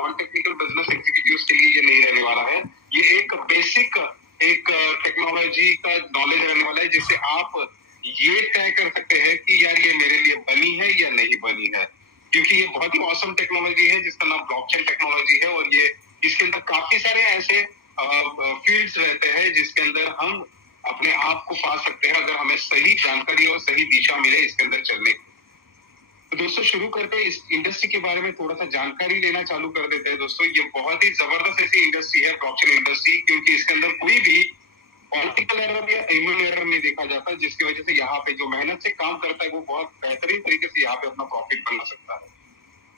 Non technical business executives के लिए ये नहीं रहने वाला है। ये एक बेसिक एक टेक्नोलॉजी का नॉलेज रहने वाला है, जिससे आप ये तय कर सकते हैं कि यार ये मेरे लिए बनी है या नहीं बनी है, क्योंकि ये बहुत ही ऑसम टेक्नोलॉजी है जिसका नाम ब्लॉकचेन टेक्नोलॉजी है। और ये इसके अंदर काफी सारे ऐसे फील्ड्स रहते हैं जिसके अंदर हम अपने आप को पा सकते हैं अगर हमें सही जानकारी और सही दिशा मिले इसके अंदर चलने की। तो दोस्तों शुरू करते हैं इस इंडस्ट्री के बारे में थोड़ा सा जानकारी लेना चालू कर देते हैं। दोस्तों ये बहुत ही जबरदस्त ऐसी इंडस्ट्री है ब्लॉकचेन इंडस्ट्री, क्योंकि इसके अंदर कोई भी पॉलिटिकल एरर या ह्यूमन एरर नहीं देखा जाता, जिसकी वजह से यहाँ पे जो मेहनत से काम करता है वो बहुत बेहतरीन तरीके से यहाँ पे अपना प्रॉफिट बना सकता है।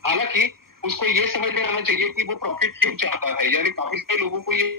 हालांकि उसको ये समझ में आना चाहिए कि वो प्रॉफिट क्यों चाहता है। यानी काफी सारे लोगों को ये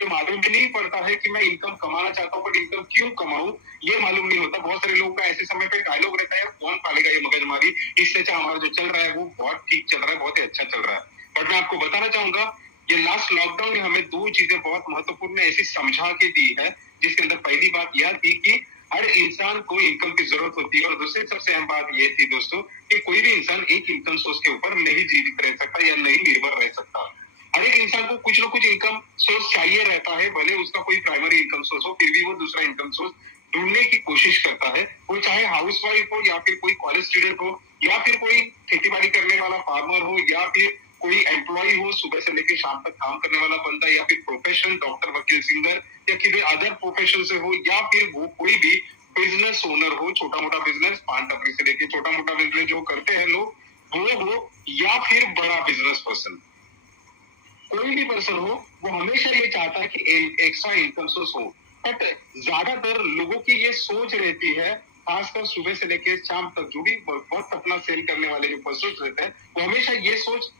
मालूम भी नहीं पड़ता है कि मैं इनकम कमाना चाहता हूँ, बट इनकम क्यों कमाऊं ये मालूम नहीं होता। बहुत सारे लोगों का ऐसे समय पे डायलॉग रहता है, कौन पालेगा ये मगजमारी, इससे अच्छा हमारा जो चल रहा है वो बहुत ठीक चल रहा है, बहुत ही अच्छा चल रहा है। बट मैं आपको बताना चाहूंगा, ये लास्ट लॉकडाउन ने हमें दो चीजें बहुत महत्वपूर्ण ऐसी समझा के दी है, जिसके अंदर पहली बात यह थी कि हर इंसान को इनकम की जरूरत होती है, और दूसरी सबसे अहम बात ये थी दोस्तों कि कोई भी इंसान एक इनकम सोर्स के ऊपर नहीं जीवित रह सकता या नहीं निर्भर रह सकता। हर एक इंसान को कुछ ना कुछ इनकम सोर्स चाहिए रहता है, भले उसका कोई प्राइमरी इनकम सोर्स हो, फिर भी वो दूसरा इनकम सोर्स ढूंढने की कोशिश करता है। वो चाहे हाउस वाइफ हो, या फिर कोई कॉलेज स्टूडेंट हो, या फिर कोई खेती बाड़ी करने वाला फार्मर हो, या फिर कोई एम्प्लॉय हो, सुबह से लेकर शाम तक काम करने वाला बंदा, या फिर प्रोफेशन डॉक्टर वकील सिंगर या किसी अदर प्रोफेशन से हो, या फिर वो कोई भी बिजनेस ओनर हो, छोटा मोटा बिजनेस, पान टपरी से लेकर छोटा मोटा बिजनेस जो करते हैं लोग वो हो, या फिर बड़ा बिजनेस पर्सन, कोई भी पर्सन हो, वो हमेशा ये चाहता है कि एक्स्ट्रा इनकम सोर्स हो। बट ज्यादातर लोगों की ये सोच रहती है, खासकर सुबह से लेकर शाम तक जो भी वक्त अपना सेल करने वाले जो पर्सन रहते हैं, वो हमेशा ये सोच,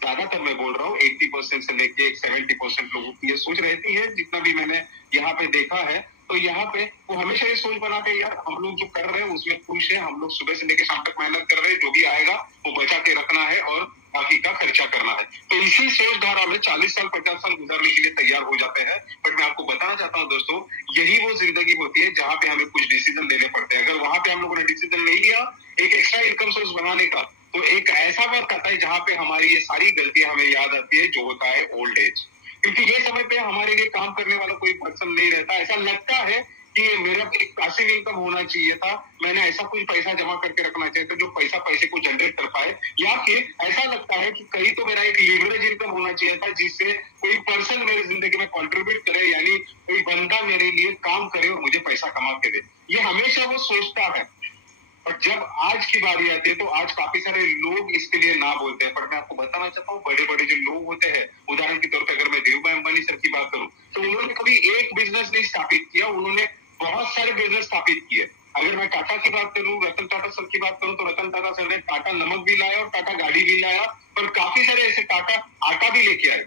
ज्यादातर मैं बोल रहा हूँ 80% से लेके 70% लोगों की ये सोच रहती है, जितना भी मैंने यहाँ पे देखा है। तो यहाँ पे वो हमेशा ये सोच बनाते हैं, यार हम लोग जो कर रहे हैं उसमें खुश है, हम लोग सुबह से लेकर शाम तक मेहनत कर रहे हैं, जो भी आएगा वो बचा के रखना है और बाकी का खर्चा करना है। तो इसी सोच धारा में 40 साल 50 साल गुजारने के लिए तैयार हो जाते हैं। बट मैं आपको बताना चाहता हूँ दोस्तों, यही वो जिंदगी होती है जहाँ पे हमें कुछ डिसीजन लेने पड़ते हैं। अगर वहां पे हम लोगों ने डिसीजन नहीं लिया एक एक्स्ट्रा इनकम सोर्स बनाने का, तो एक ऐसा वक्त आता है जहाँ पे हमारी ये सारी गलतियां हमें याद आती है, जो होता है ओल्ड एज। क्योंकि ये समय पे हमारे लिए काम करने वाला कोई पर्सन नहीं रहता। ऐसा लगता है कि मेरा एक पैसिव इनकम होना चाहिए था, मैंने ऐसा कुछ पैसा जमा करके रखना चाहिए था जो पैसा पैसे को जनरेट कर पाए, या फिर ऐसा लगता है कि कहीं तो मेरा एक लीवरेज इनकम होना चाहिए था जिससे कोई पर्सन मेरी जिंदगी में कंट्रीब्यूट करे, यानी कोई बंदा मेरे लिए काम करे और मुझे पैसा कमा के दे। ये हमेशा वो सोचता है। पर जब आज की बारी आती है तो आज काफी सारे लोग इसके लिए ना बोलते हैं। पर मैं आपको बताना चाहता हूँ, बड़े बड़े जो लोग होते हैं, उदाहरण के तौर पर अगर मैं धीरू भाई अंबानी सर की बात करूं, तो उन्होंने कभी एक बिजनेस नहीं स्थापित किया, उन्होंने बहुत सारे बिजनेस स्थापित किए। अगर मैं टाटा की बात करूं, रतन टाटा सर की बात करूं, तो रतन टाटा सर ने टाटा नमक भी लाया और टाटा गाड़ी भी लाया, और काफी सारे ऐसे टाटा आटा भी लेके आए।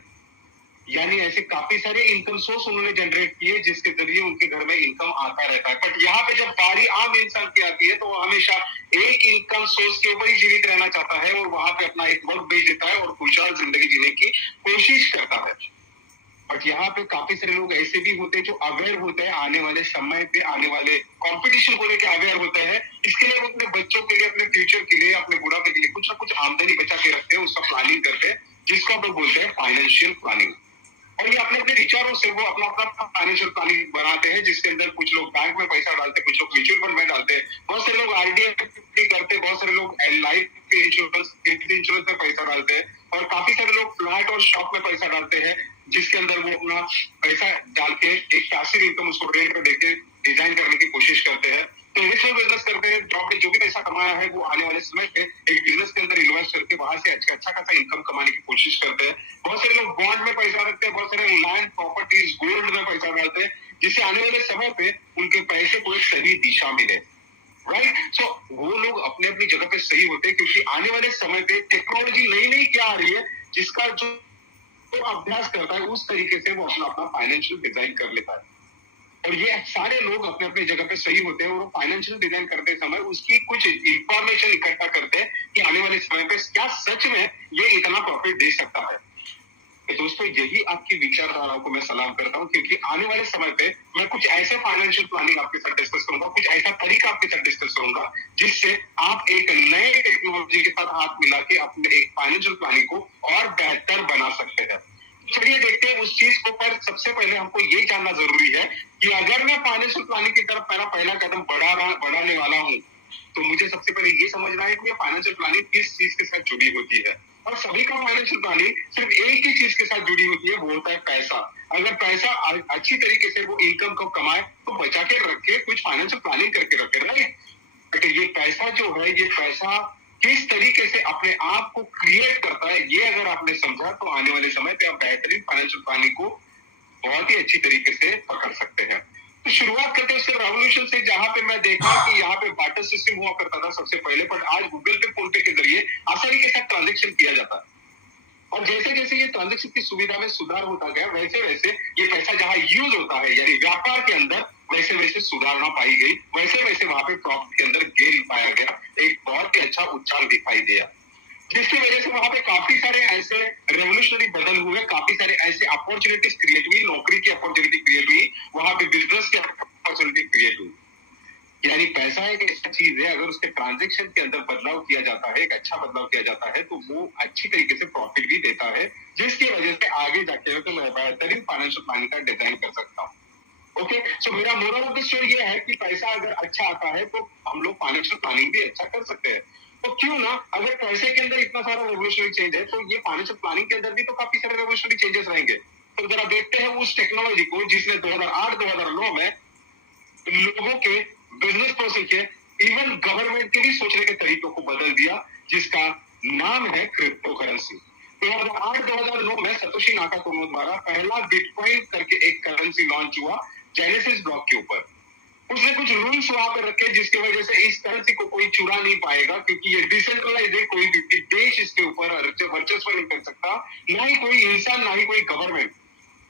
यानी ऐसे काफी सारे इनकम सोर्स उन्होंने जनरेट किए जिसके जरिए उनके घर में इनकम आता रहता है। बट यहाँ पे जब बारी आम इंसान की आती है तो वो हमेशा एक इनकम सोर्स के ऊपर ही जीवित रहना चाहता है, और वहां पे अपना एक वक्त बेच देता है और खुशहाल जिंदगी जीने की कोशिश करता है। बट यहाँ पे काफी सारे लोग ऐसे भी होते हैं जो अवेयर होते हैं, आने वाले समय पे आने वाले कंपटीशन को लेकर अवेयर होते हैं। इसके लिए वो अपने बच्चों के लिए, अपने फ्यूचर के लिए, अपने बुढ़ापे के लिए कुछ ना कुछ आमदनी बचा के रखते हैं, उसका प्लानिंग करते हैं, जिसको हम लोग बोलते हैं फाइनेंशियल प्लानिंग। और ये अपने अपने विचारों से वो अपना अपना फाइनेंशियल प्लानिंग बनाते हैं, जिसके अंदर कुछ लोग बैंक में पैसा डालते हैं, कुछ लोग म्यूचुअल फंड में डालते हैं, बहुत सारे लोग आरडी करते हैं, बहुत सारे लोग लाइफ इंश्योरेंस में पैसा डालते हैं, और काफी सारे लोग फ्लैट और शॉप में पैसा डालते हैं, जिसके अंदर वो अपना पैसा डाल के एक पैसिव इनकम उसको रेंट पे देके डिजाइन करने की कोशिश करते हैं। तो इनिशियल बिजनेस करते हैं, जॉब पे जो भी पैसा कमाया है वो आने वाले समय पे एक बिजनेस के अंदर इन्वेस्ट करके वहां से अच्छा खासा इनकम कमाने की कोशिश करते हैं। बहुत सारे लोग बॉन्ड में पैसा रखते हैं, बहुत सारे लैंड प्रॉपर्टीज गोल्ड में पैसा डालते हैं, जिससे आने वाले समय पे उनके पैसे को एक सही दिशा मिले। राइट, सो वो लोग अपने अपनी जगह पे सही होते हैं, क्योंकि आने वाले समय पे टेक्नोलॉजी नई नई क्या आ रही है, जिसका जो अभ्यास करता है उस तरीके से वो अपना अपना फाइनेंशियल डिजाइन कर लेता है। और ये सारे लोग अपने अपने जगह पे सही होते हैं, और वो फाइनेंशियल डिजाइन करते समय उसकी कुछ इंफॉर्मेशन इकट्ठा करते हैं कि आने वाले समय पे क्या सच में ये इतना प्रॉफिट दे सकता है। तो दोस्तों यही आपकी विचारधाराओं को मैं सलाम करता हूँ, क्योंकि आने वाले समय पे मैं कुछ ऐसे फाइनेंशियल प्लानिंग आपके साथ डिस्कस करूंगा, कुछ ऐसा तरीका आपके साथ डिस्कस करूंगा जिससे आप एक नए टेक्नोलॉजी के साथ हाथ मिला के अपने एक फाइनेंशियल प्लानिंग को और और बेहतर बना सकते हैं। चलिए देखते हैं उस चीज को, पर सबसे पहले हमको ये जानना जरूरी है कि अगर मैं फाइनेंशियल प्लानिंग की तरफ मेरा पहला कदम बढ़ाने वाला हूँ, तो मुझे सबसे पहले ये समझना है कि फाइनेंशियल प्लानिंग किस चीज के साथ जुड़ी होती है। और सभी का फाइनेंशियल प्लानिंग सिर्फ एक ही चीज के साथ जुड़ी होती है, वो होता है पैसा। अगर पैसा अच्छी तरीके से वो इनकम को कमाए तो बचा के रखे, कुछ फाइनेंशियल प्लानिंग करके रखे, राइट। ये पैसा जो है, ये पैसा किस तरीके से अपने आप को क्रिएट करता है, ये अगर आपने समझा तो आने वाले समय पे आप बेहतरीन फाइनेंशियल प्लानिंग को बहुत ही अच्छी तरीके से पकड़ सकते हैं। तो शुरुआत करते हैं उसके रेवोल्यूशन से, जहां पे मैं देखा कि यहाँ पे बार्टर सिस्टम हुआ करता था सबसे पहले, पर आज गूगल पे, फोन पे के जरिए आसानी के साथ ट्रांजेक्शन किया जाता है। और जैसे जैसे ये ट्रांजेक्शन की सुविधा में सुधार होता गया, वैसे वैसे ये पैसा जहां यूज होता है यानी व्यापार के अंदर, वैसे वैसे सुधारणा पाई गई, वैसे वैसे वहां पे प्रॉफिट के अंदर गेन पाया गया, एक बहुत ही अच्छा उच्चार दिखाई दिया, जिसकी वजह से वहां पे काफी सारे ऐसे रेवोल्यूशनरी बदल हुए, काफी सारे ऐसे अपॉर्चुनिटीज क्रिएट हुई, नौकरी की अपॉर्चुनिटी क्रिएट हुई, वहां पे बिजनेस की अपॉर्चुनिटी क्रिएट हुई। यानी पैसा एक ऐसा चीज है, अगर उसके ट्रांजेक्शन के अंदर बदलाव किया जाता है, एक अच्छा बदलाव किया जाता है, तो वो अच्छी तरीके से प्रॉफिट भी देता है, जिसकी वजह से आगे जाके तो मैं बेहतरीन फाइनेंशियल प्लानिंग का डिजाइन कर सकता हूँ। ओके, सो मेरा मोरल ऑफ द स्टोरी ये है कि पैसा अगर अच्छा आता है तो हम लोग फाइनेंशियल प्लानिंग भी अच्छा कर सकते हैं। तो क्यों ना, अगर पैसे के अंदर इतना सारा रेवोल्यूशनरी चेंज है, तो ये फाइनेंशियल प्लानिंग के अंदर भी तो काफी सारे रेवोल्यूशनरी चेंजेस रहेंगे। तो जरा देखते हैं उस टेक्नोलॉजी को जिसने 2008-2009 में लोगों के बिजनेस प्रोसेस के, इवन गवर्नमेंट के भी सोचने के तरीकों को बदल दिया, जिसका नाम है क्रिप्टो करेंसी। 2008-2009 में सतोशी नाकामोटो द्वारा पहला बिटकॉइन करके एक करेंसी लॉन्च हुआ जेनेसिस ब्लॉक के ऊपर। उसने कुछ रूल्स वहां पर रखे जिसकी वजह से इस करेंसी को कोई चुरा नहीं पाएगा, क्योंकि ये डिसेंट्रलाइज है, कोई भी देश इसके ऊपर वर्चस्व नहीं कर सकता, ना ही कोई इंसान, ना ही कोई गवर्नमेंट।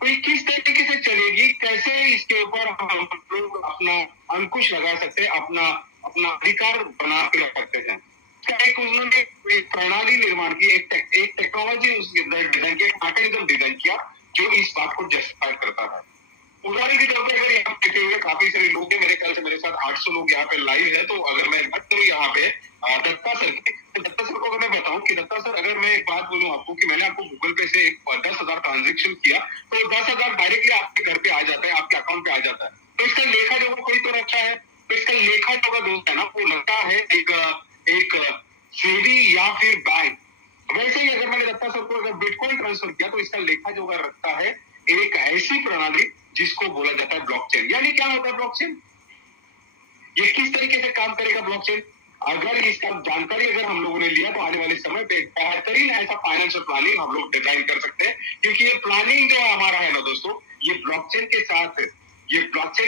कोई किस तरीके से चलेगी, कैसे इसके ऊपर हम लोग अपना अंकुश लगा सकते हैं, अपना अपना अधिकार बना के रख सकते हैं। एक उन्होंने एक प्रणाली निर्माण की, एक टेक्नोलॉजी डिजाइन किया, एक मैकेनिज्म डिजाइन किया जो इस बात को जस्टिफाई करता है। उदाहरण के तौर पर अगर यहाँ पे हुए काफी सारे लोग हैं, मेरे ख्याल से मेरे साथ 800 लोग यहाँ पे लाइव है, तो अगर मैं बात करूँ यहाँ पे दत्ता सर की, तो दत्ता सर को अगर मैं बताऊं कि दत्ता सर, अगर मैं एक बात बोलूं आपको कि मैंने आपको गूगल पे से 10,000 ट्रांजेक्शन किया, तो 10,000 डायरेक्टली आपके घर पे आ जाता है, आपके अकाउंट पे आ जाता है। तो इसका लेखा जोखा कोई तो रखा है, तो इसका लेखा जोखा दोस्त है ना, वो लगता है एक सेवी या फिर बैंक। वैसे ही अगर मैंने दत्ता सर को अगर बिटकॉइन ट्रांसफर किया, तो इसका लेखा जोखा रखता है एक ऐसी प्रणाली जिसको बोला जाता है ब्लॉकचेन। यानी क्या होता है ब्लॉकचेन, ये किस तरीके से काम करेगा ब्लॉकचेन, अगर इसका जानकारी अगर हम लोगों ने लिया, तो आने वाले समय पे बेहतरीन ऐसा फाइनेंशियल प्लानिंग हम लोग डिजाइन कर सकते हैं। क्योंकि ये प्लानिंग जो हमारा है ना दोस्तों, ये ब्लॉकचेन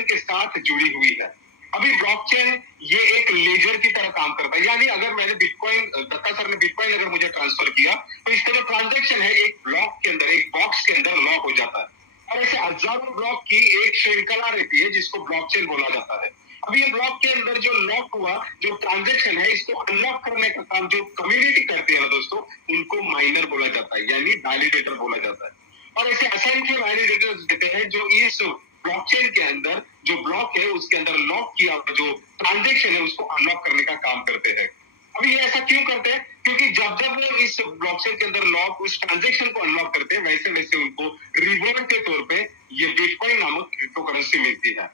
के साथ जुड़ी हुई है। अभी ब्लॉकचेन ये एक लेजर की तरह काम करता है, यानी अगर मैंने बिटकॉइन, दत्ता सर ने बिटकॉइन अगर मुझे ट्रांसफर किया, तो इसका जो ट्रांजेक्शन है एक ब्लॉक के अंदर, एक बॉक्स के अंदर लॉक हो जाता है, और ऐसे हजारों ब्लॉक की एक श्रृंखला रहती है जिसको ब्लॉकचेन बोला जाता है। अब ये ब्लॉक के अंदर जो लॉक हुआ जो ट्रांजेक्शन है, इसको अनलॉक करने का काम जो कम्युनिटी करती है ना दोस्तों, उनको माइनर बोला जाता है, यानी वैलिडेटर बोला जाता है। और ऐसे असंख्य वैलिडेटर्स देते हैं जो इस ब्लॉकचेन के अंदर जो ब्लॉक है उसके अंदर लॉक किया जो ट्रांजेक्शन है उसको अनलॉक करने का काम करते हैं। अभी ये ऐसा क्यों करते हैं, क्योंकि जब जब वो इस ब्लॉकचेन के अंदर लॉक उस ट्रांजेक्शन को अनलॉक करते हैं, वैसे वैसे उनको रिवॉर्ड के तौर पे ये बिटकॉइन नामक क्रिप्टो करेंसी मिलती है।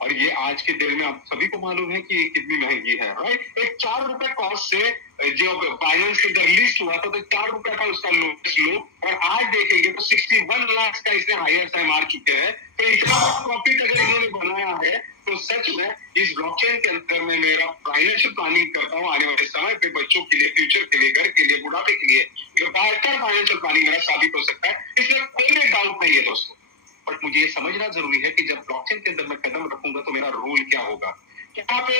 और ये आज के दिन में आप सभी को मालूम है कि ये कितनी महंगी है, राइट। एक 4 रुपए कॉस्ट से जो बाइनेंस के अंदर लिस्ट हुआ था, तो 4 रुपए का उसका लोएस्ट लो, और आज देखेंगे तो 61 लाख का इसने हाईएस्ट टाइम मार चुके हैं। तो इतना प्रॉफिट अगर इन्होंने बनाया है, तो सच में इस ब्लॉकचेन के अंदर में मेरा फाइनेंशियल प्लानिंग करता हूँ आने वाले समय पे, बच्चों के लिए, फ्यूचर के लिए, घर के लिए, बुढ़ापे के लिए, बेहतर फाइनेंशियल प्लानिंग मेरा साबित हो सकता है, इसमें कोई भी डाउट नहीं है दोस्तों। बट मुझे ये समझना जरूरी है कि जब ब्लॉकचेन के अंदर मैं कदम रखूंगा तो मेरा रोल क्या होगा, यहाँ पे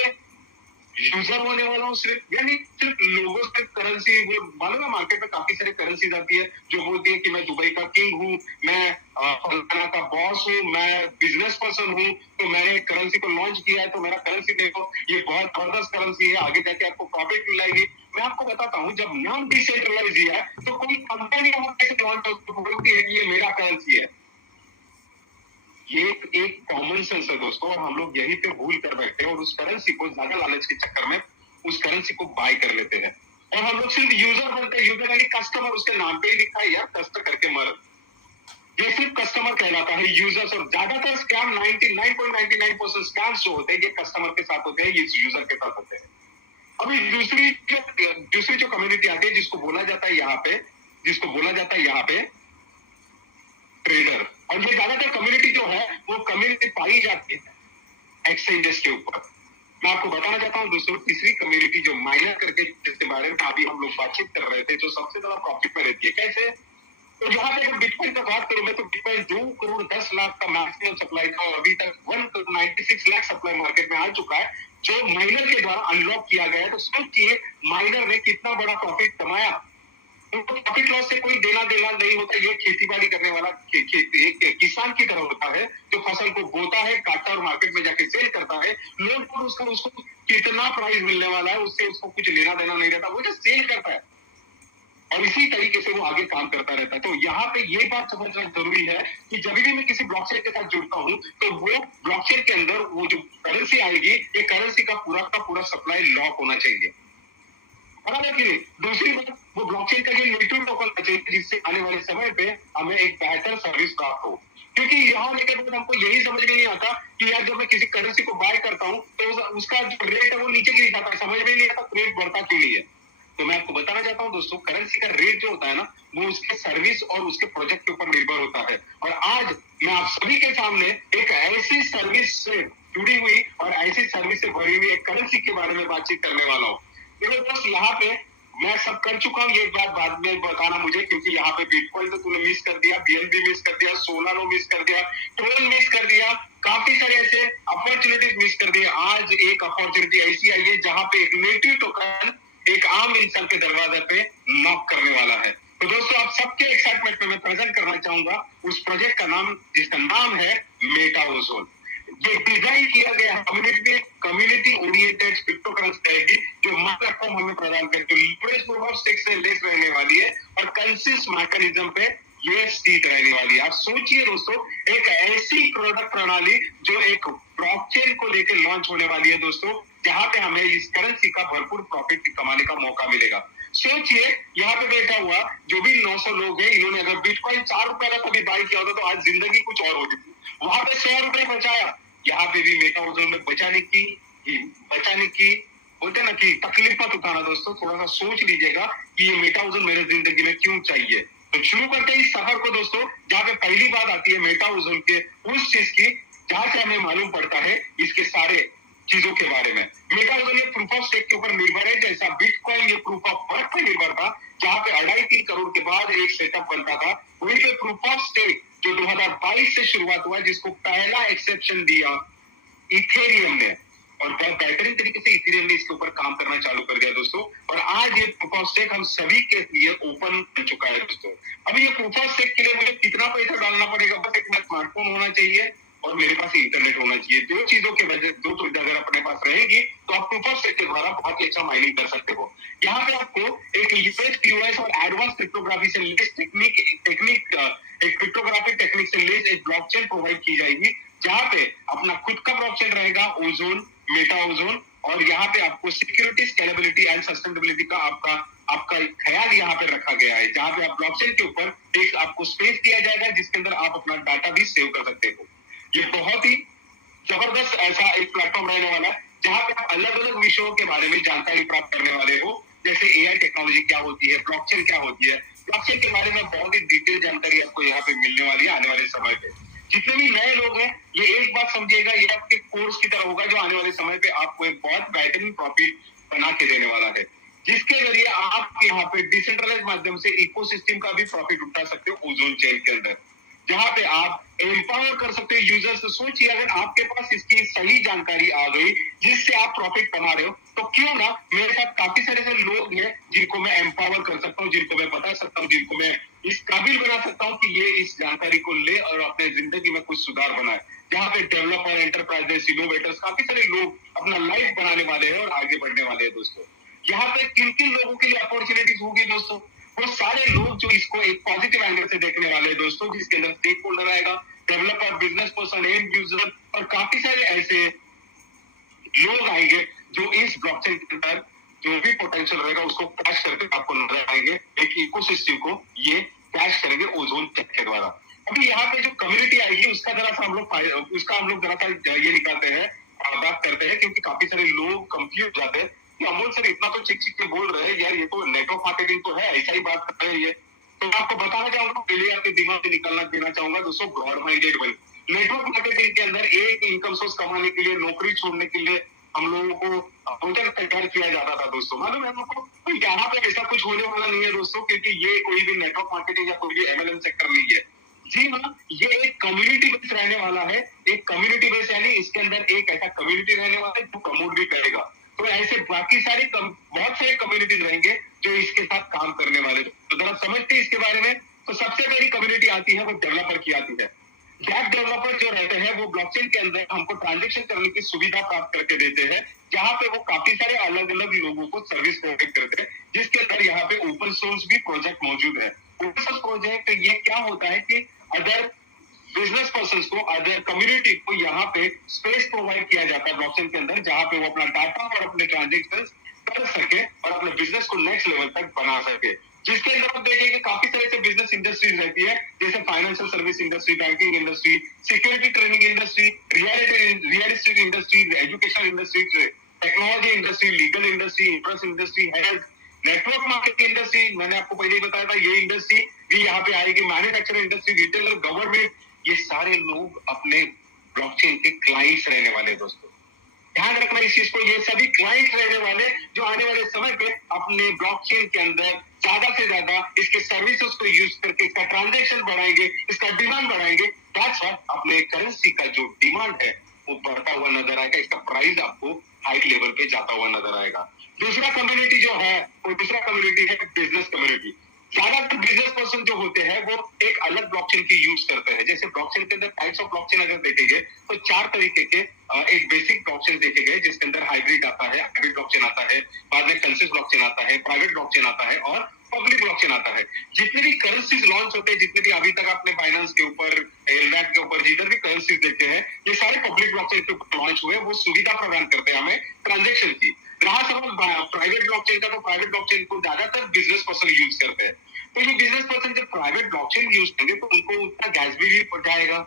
यूजर होने वाला हूँ सिर्फ, यानी सिर्फ लोगों सिर्फ करेंसी मालूम है, मार्केट में काफी सारी करेंसीज आती है जो बोलती है कि मैं दुबई का किंग हूँ, मैं फलाना का बॉस हूँ, मैं बिजनेस पर्सन हूँ, तो मैंने करेंसी को लॉन्च किया है, तो मेरा करेंसी देखो ये बहुत जबरदस्त करेंसी है, आगे जाके आपको प्रॉफिट मिलेगी। मैं आपको बताता हूँ, जब नाम डिसेंट्रलाइज दिया है तो कोई कंपनी लॉन्च बोलती है कि ये मेरा करेंसी है। ये एक कॉमन सेंस है दोस्तों, और हम लोग यही पे भूल कर बैठते हैं और उस करेंसी को ज्यादा लालच के चक्कर में उस करेंसी को बाय कर लेते हैं। और हम लोग सिर्फ यूजर बनते हैं, यूजर यानी कस्टमर, उसके नाम पे ही लिखा है यार कस्टमर करके मर, ये सिर्फ कस्टमर कहलाता है, यूजर्स। और ज्यादातर स्कैम 99.99% स्कैम्स जो होते हैं ये कस्टमर के साथ होते हैं, ये यूजर के साथ होते हैं। अभी दूसरी जो कम्युनिटी आती है जिसको बोला जाता है यहाँ पे ट्रेडर। और ये ज्यादातर कम्युनिटी जो है वो कम्युनिटी पाई जाती है एक्सचेंजेस के ऊपर। मैं आपको बताना चाहता हूँ दोस्तों, तीसरी कम्युनिटी जो माइनर करके जिसके बारे में अभी हम लोग बातचीत कर रहे थे, जो सबसे ज्यादा प्रॉफिट में रहती है, कैसे? तो यहाँ पे अगर बिटकॉइन का बात करूं मैं, तो बिटकॉइन 2 करोड़ 10 लाख का मैक्सिमम सप्लाई था, और अभी तक 196 लाख सप्लाई मार्केट में आ चुका है, जो माइनर के द्वारा अनलॉक किया गया है। तो सोचिए माइनर ने कितना बड़ा प्रॉफिट कमाया। उनको प्रॉफिट लॉस से कोई देना नहीं होता। ये खेती बाड़ी करने वाला एक किसान की तरह होता है, जो फसल को बोता है, काटता और मार्केट में जाके सेल करता है। लोग उसको कितना प्राइस मिलने वाला है उससे उसको कुछ लेना देना नहीं रहता, वो जो सेल करता है और इसी तरीके से वो आगे काम करता रहता है। तो यहाँ पे ये बात समझना जरूरी है कि जब भी मैं किसी ब्लॉकचेन के साथ जुड़ता हूँ, तो वो ब्लॉकचेन के अंदर वो जो करेंसी आएगी, ये करेंसी का पूरा सप्लाई लॉक होना चाहिए। बराबर कि नहीं? दूसरी बात, वो ब्लॉकचेन का ये नेटिव टोकन होना चाहिए, जिससे आने वाले समय पे हमें एक बेहतर सर्विस प्राप्त हो। क्योंकि यहाँ लेके बाद हमको यही समझ में नहीं आता कि यार जब मैं किसी करेंसी को बाय करता हूँ तो उसका जो रेट है वो नीचे गिर जाता है, समझ में नहीं आता रेट बढ़ता क्यों नहीं है। तो मैं आपको बताना चाहता हूँ दोस्तों, करेंसी का रेट जो होता है ना, वो उसके सर्विस और उसके प्रोजेक्ट के ऊपर निर्भर होता है। और आज मैं आप सभी के सामने एक ऐसी सर्विस से जुड़ी हुई और ऐसी सर्विस से भरी हुई एक करेंसी के बारे में बातचीत करने वाला हूँ। देखो दोस्त, यहाँ पे मैं सब कर चुका हूँ, ये बात बाद में बताना मुझे, क्योंकि यहाँ पे बिटकॉइन तो तूने मिस कर दिया, बीएनबी मिस कर दिया, सोलानो मिस कर दिया, ट्रोन मिस कर दिया, काफी सारे ऐसे अपॉर्चुनिटीज मिस कर दिए। आज एक अपॉर्चुनिटी ऐसी आई है जहाँ पे एक नेटिव टोकन एक आम इंसान के दरवाजे पे नॉक करने वाला है। तो दोस्तों, आप सबके एक्साइटमेंट में मैं प्रेजेंट करना चाहूंगा उस प्रोजेक्ट का नाम, जिसका नाम है मेटा ओजोन। ये डिजाइन किया गया कम्युनिटी ओरिएंटेड क्रिप्टोकरेंसी जो प्लेटफॉर्म हमें प्रदान करती है, लिवरेज प्रूफ ऑफ स्टेक से लेस रहने वाली है और कंसिस्ट मैकेनिज्म पे ये स्थित रहने वाली है। आप सोचिए दोस्तों, एक ऐसी प्रोडक्ट प्रणाली जो एक ब्लॉकचेन को लेकर लॉन्च होने वाली है दोस्तों, जहां पे हमें इस करेंसी का भरपूर प्रॉफिट कमाने का मौका मिलेगा। सोचिए, यहाँ पे बैठा हुआ जो भी 900 लोग हैं, इन्होंने अगर बिटकॉइन 4 रुपए का कभी बाय किया होता तो आज जिंदगी कुछ और होती थी। वहां पे 100 रुपए बचाया, यहाँ पे भी मेटा ओजोन में बचाने की बोलते ना कि तकलीफ मत उठाना दोस्तों, थोड़ा सा सोच लीजिएगा कि ये मेटा ओजोन मेरे जिंदगी में क्यों चाहिए। तो शुरू करते हैं इस सफर को दोस्तों, जहाँ पे पहली बात आती है मेटा ओजोन के उस चीज की जहां से हमें मालूम पड़ता है इसके सारे चीजों के बारे में। मेटा ओजोन ये प्रूफ ऑफ स्टेक के ऊपर निर्भर है, जैसा बिटकॉइन ये प्रूफ ऑफ वर्क पे निर्भर था, जहां पे 2.5-3 करोड़ के बाद एक सेटअप बनता था। वहीं पे प्रूफ ऑफ स्टेक जो 2022 से शुरुआत हुआ, जिसको पहला एक्सेप्शन दिया इथेरियम ने, और बहुत बेहतरीन तरीके से इथेरियम ने इसके ऊपर काम करना चालू कर दिया दोस्तों। और आज ये प्रूफ ऑफ स्टेक हम सभी के लिए ओपन कर चुका है दोस्तों। अभी ये प्रूफ ऑफ स्टेक के लिए मुझे कितना पैसा डालना पड़ेगा? बस एक स्मार्टफोन होना चाहिए और मेरे पास इंटरनेट होना चाहिए। दो चीजों के वजह, दो चीजें अगर अपने पास रहेगी तो आप प्रूफ ऑफ स्टेक के द्वारा बहुत ही अच्छा माइनिंग कर सकते हो। यहाँ पे आपको एक यूएस पीओएस और एडवांस क्रिप्टोग्राफी से लेस एक क्रिप्टोग्राफी टेक्निक से लेस एक ब्लॉकचेन प्रोवाइड की जाएगी, जहाँ पे अपना खुद का ब्लॉकचेन रहेगा, ओजोन, मेटा ओजोन। और यहाँ पे आपको सिक्योरिटी, स्केलेबिलिटी एंड सस्टेनेबिलिटी का आपका ख्याल यहाँ पे रखा गया है, जहाँ पे आप ब्लॉकचेन के ऊपर एक आपको स्पेस दिया जाएगा जिसके अंदर आप अपना डाटा भी सेव कर सकते हो। ये बहुत ही जबरदस्त ऐसा एक प्लेटफॉर्म रहने वाला है, जहाँ पे आप अलग अलग विषयों के बारे में जानकारी प्राप्त करने वाले हो, जैसे एआई टेक्नोलॉजी क्या होती है, ब्लॉकचेन क्या होती है। ब्लॉकचेन के बारे में बहुत ही डिटेल जानकारी आपको यहाँ पे मिलने वाली है आने वाले समय पे। जितने भी नए लोग हैं, ये एक बात समझिएगा, ये आपके कोर्स की तरह होगा जो आने वाले समय पे आपको एक बहुत बेहतरीन प्रॉफिट बना के देने वाला है, जिसके जरिए आप यहाँ पे डिसेंट्रलाइज माध्यम से इकोसिस्टम का भी प्रॉफिट उठा सकते हो ओजोन चेन के अंदर, जहां पे आप एम्पावर कर सकते हो यूजर्स। सोचिए, अगर आपके पास इसकी सही जानकारी आ गई जिससे आप प्रॉफिट कमा रहे हो, तो क्यों ना मेरे साथ काफी सारे ऐसे लोग हैं जिनको मैं एम्पावर कर सकता हूँ, जिनको मैं बता सकता हूँ, जिनको मैं इस काबिल बना सकता हूँ कि ये इस जानकारी को ले और अपने जिंदगी में कुछ सुधार बनाए। जहाँ पे डेवलपर, एंटरप्राइजेस, इनोवेटर्स, काफी सारे लोग अपना लाइफ बनाने वाले हैं और आगे बढ़ने वाले हैं दोस्तों। यहाँ पे किन किन लोगों के लिए अपॉर्चुनिटीज होगी दोस्तों? वो सारे लोग जो इसको एक पॉजिटिव एंगल से देखने वाले हैं दोस्तों, जिसके अंदर स्टेक होल्डर आएगा, developer, business person, and user और काफी सारे ऐसे लोग आएंगे जो इस ब्लॉकचेन के अंदर जो भी पोटेंशियल रहेगा उसको कैश करके आपको नजर आएंगे, एक इकोसिस्टम को ये कैश करेंगे ओजोन टेक के द्वारा। अभी यहाँ पे जो कम्युनिटी आएगी उसका जरा सा हम लोग जरा सा ये निकालते हैं, बात करते हैं, क्योंकि काफी सारे लोग कंफ्यूज जाते हैं कि अमोल सर इतना तो चिक चिक के बोल रहे हैं यार, ये तो नेटवर्क मार्केटिंग तो है, ऐसा ही बात कर रहे हैं ये। तो मैं आपको बताना चाहूंगा, पहले आपके दिमाग से निकलना देना चाहूंगा दोस्तों, ब्रॉड माइंडेड बन। नेटवर्क मार्केटिंग के अंदर एक इनकम सोर्स कमाने के लिए, नौकरी छोड़ने के लिए हम लोगों को होटल तैयार किया जाता था दोस्तों, मालूम है आपको। तो यहाँ पे ऐसा कुछ होने वाला नहीं है दोस्तों, क्योंकि ये कोई भी नेटवर्क मार्केटिंग या कोई भी एमएलएम सेक्टर नहीं है। जी हाँ, ये एक कम्युनिटी बेस रहने वाला है। एक कम्युनिटी बेस यानी इसके अंदर एक ऐसा कम्युनिटी रहने वाला है जो प्रमोट भी करेगा। तो ऐसे बाकी सारे बहुत सारे कम्युनिटीज रहेंगे जो इसके साथ काम करने वाले। तो जरा समझते हैं इसके बारे में। तो सबसे पहली कम्युनिटी आती है वो डेवलपर की आती है। गैप डेवलपर जो रहते हैं वो ब्लॉकचेन के अंदर हमको ट्रांजेक्शन करने की सुविधा प्राप्त करके देते हैं, जहाँ पे वो काफी सारे अलग अलग लोगों को सर्विस प्रोवाइड करते हैं, जिसके अंदर यहाँ पे ओपन सोर्स भी प्रोजेक्ट मौजूद है। ओपन सोर्स प्रोजेक्ट ये क्या होता है कि अदर बिजनेस पर्सन को, अदर कम्युनिटी को यहाँ पे स्पेस प्रोवाइड किया जाता है ब्लॉकचेन के अंदर, जहाँ पे वो अपना डाटा और अपने ट्रांजेक्शन कर सके और अपने बिजनेस को नेक्स्ट लेवल तक बना सके। जिसके अंदर आप देखेंगे काफी सारे से बिजनेस इंडस्ट्रीज रहती है, जैसे financial service industry, banking industry, security training industry, real estate industry, education industry, technology industry, legal industry, infra industry, health, network marketing industry, मैंने आपको पहले ही बताया था ये इंडस्ट्री भी यहाँ पे आएगी, मैन्युफैक्चरिंग इंडस्ट्री, रिटेलर, गवर्नमेंट, ये सारे लोग अपने ब्लॉकचेन के क्लाइंट्स रहने वाले दोस्तों। ध्यान रखना इस चीज को, ये सभी क्लाइंट रहने वाले जो आने वाले समय पे अपने ब्लॉकचेन के अंदर ज्यादा से ज्यादा इसके सर्विसेज को यूज करके इसका ट्रांजैक्शन बढ़ाएंगे, इसका डिमांड बढ़ाएंगे। दैट्स व्हाई अपने करेंसी का जो डिमांड है वो बढ़ता हुआ नजर आएगा, इसका प्राइस आपको हाई लेवल पे जाता हुआ नजर आएगा। दूसरा कम्युनिटी जो है वो दूसरा कम्युनिटी है बिजनेस कम्युनिटी। ज्यादातर बिजनेस पर्सन जो होते हैं वो एक अलग ब्लॉकचेन की यूज करते हैं। जैसे ब्लॉकचेन के अंदर टाइप्स ऑफ ब्लॉकचेन अगर देखेंगे तो 4 तरीके के एक बेसिक ब्लॉकचेन देखे गए, जिसके अंदर हाइब्रिड आता है, हाइब्रिड ब्लॉकचेन आता है, बाद में कंसेंसस ब्लॉकचेन आता है, प्राइवेट ब्लॉकचेन आता है और पब्लिक ब्लॉकचेन आता है। जितने भी करेंसीज लॉन्च होते हैं, जितने भी अभी तक आपने बाइनेंस के ऊपर, एलवैक के ऊपर जिधर भी करेंसीज देखे हैं, ये सारे पब्लिक ब्लॉकचेन के ऊपर लॉन्च हुए। वो सुविधा प्रदान करते हैं हमें ट्रांजेक्शन की। रहा सवाल प्राइवेट ब्लॉकचेन का, तो प्राइवेट ब्लॉकचेन को ज्यादातर बिजनेस पर्सन यूज करते हैं। तो ये बिजनेस पर्सन जब प्राइवेट ब्लॉकचेन यूज करेंगे तो उनको उतना गैस भी पड़ जाएगा।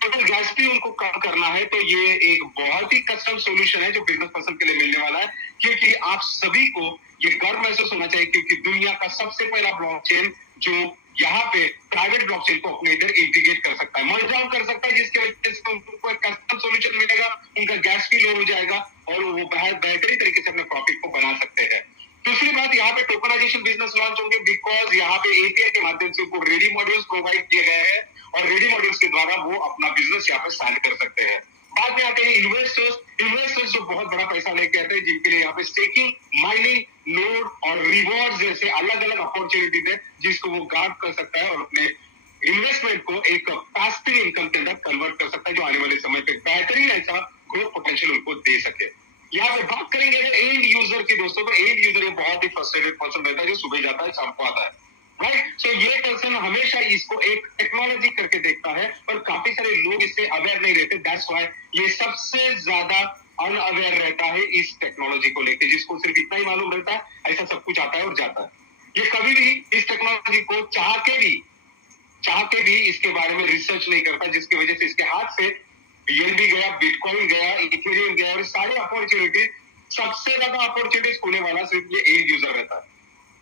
तो अगर गैस भी उनको कम करना है तो ये एक बहुत ही कस्टम सॉल्यूशन है जो बिजनेस पर्सन के लिए मिलने वाला है, क्योंकि आप सभी को ये गर्व महसूस होना चाहिए, क्योंकि दुनिया का सबसे पहला ब्लॉकचेन जो यहाँ पे प्राइवेट ब्लॉकचेन को अपने इधर इंटीग्रेट कर सकता है, मर्ज डाउन कर सकता है, जिसकी वजह से उनको एक कस्टम सॉल्यूशन मिलेगा, उनका गैस भी लो हो जाएगा और वो बेहतरीन तरीके से अपने प्रॉफिट को बना सकते हैं। दूसरी बात, यहाँ पे टोकनाइजेशन बिजनेस लॉन्च होंगे, बिकॉज यहाँ पे एपीआई के माध्यम से उनको रेडी मॉड्यूल्स प्रोवाइड किए गए हैं और रेडी मॉड्यूल्स के द्वारा वो अपना बिजनेस यहाँ पे स्टार्ट कर सकते हैं। बाद में आते हैं इन्वेस्टर्स जो बहुत बड़ा पैसा लेके आते हैं, जिनके लिए यहाँ पे स्टेकिंग, माइनिंग, लोड और रिवॉर्ड जैसे अलग अलग अपॉर्चुनिटीज है, जिसको वो गार्ड कर सकता है और अपने इन्वेस्टमेंट को एक पैसिव इनकम के अंदर कन्वर्ट कर सकता है, जो आने वाले समय पे बेहतरीन ऐसा ग्रोथ पोटेंशियल उनको दे सके। यहाँ पे बात करेंगे एंड यूजर की दोस्तों, तो एंड यूजर ये बहुत ही फ्रस्ट्रेटेड पर्सन रहता है जो सुबह जाता है शाम को आता है, राइट। सो ये पर्सन हमेशा इसको एक टेक्नोलॉजी करके देखता है और काफी सारे लोग इससे अवेयर नहीं रहते। दैट्स व्हाई ये सबसे ज्यादा अनअवेयर रहता है इस टेक्नोलॉजी को लेकर, जिसको सिर्फ इतना ही मालूम रहता है ऐसा सब कुछ आता है और जाता है। ये कभी भी इस टेक्नोलॉजी को चाह के भी इसके बारे में रिसर्च नहीं करता, जिसकी वजह से इसके हाथ से बीएनबी गया, बिटकॉइन गया, इथेरियम गया और सारी अपॉर्चुनिटी, सबसे ज्यादा अपॉर्चुनिटीज होने वाला सिर्फ ये एंड यूजर रहता है।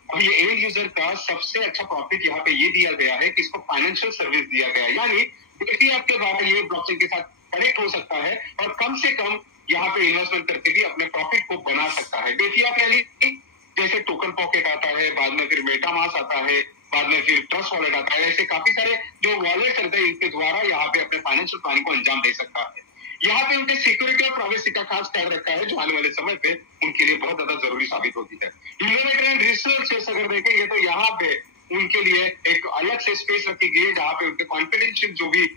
और ये एंड यूजर का सबसे अच्छा प्रॉफिट यहाँ पे ये दिया गया है कि इसको फाइनेंशियल सर्विस दिया गया है, यानी देखिए आपके द्वारा ये ब्लॉकचेन के साथ कनेक्ट हो सकता है और कम से कम यहाँ पे इन्वेस्टमेंट करके भी अपने प्रॉफिट को बना सकता है। देखिए आप यानी जैसे टोकन पॉकेट आता है, बाद में फिर मेटामास्क आता है, बाद में फिर ट्रस्ट वॉलेट आता है, ऐसे काफी सारे जो वॉलेट रहते हैं इनके द्वारा यहाँ पे अपने फाइनेंशियल प्लानिंग को अंजाम दे सकता है। यहाँ पे उनके सिक्योरिटी और प्राइवेसी का खास ख्याल रखा है, जो आने वाले समय पे उनके लिए बहुत ज्यादा जरूरी साबित होती है। इनोवेटर एंड रिसर्च अगर देखेंगे तो यहाँ पे उनके लिए एक अलग से स्पेस रखी गई है, जहाँ पे उनके कॉन्फिडेंशियल जो भी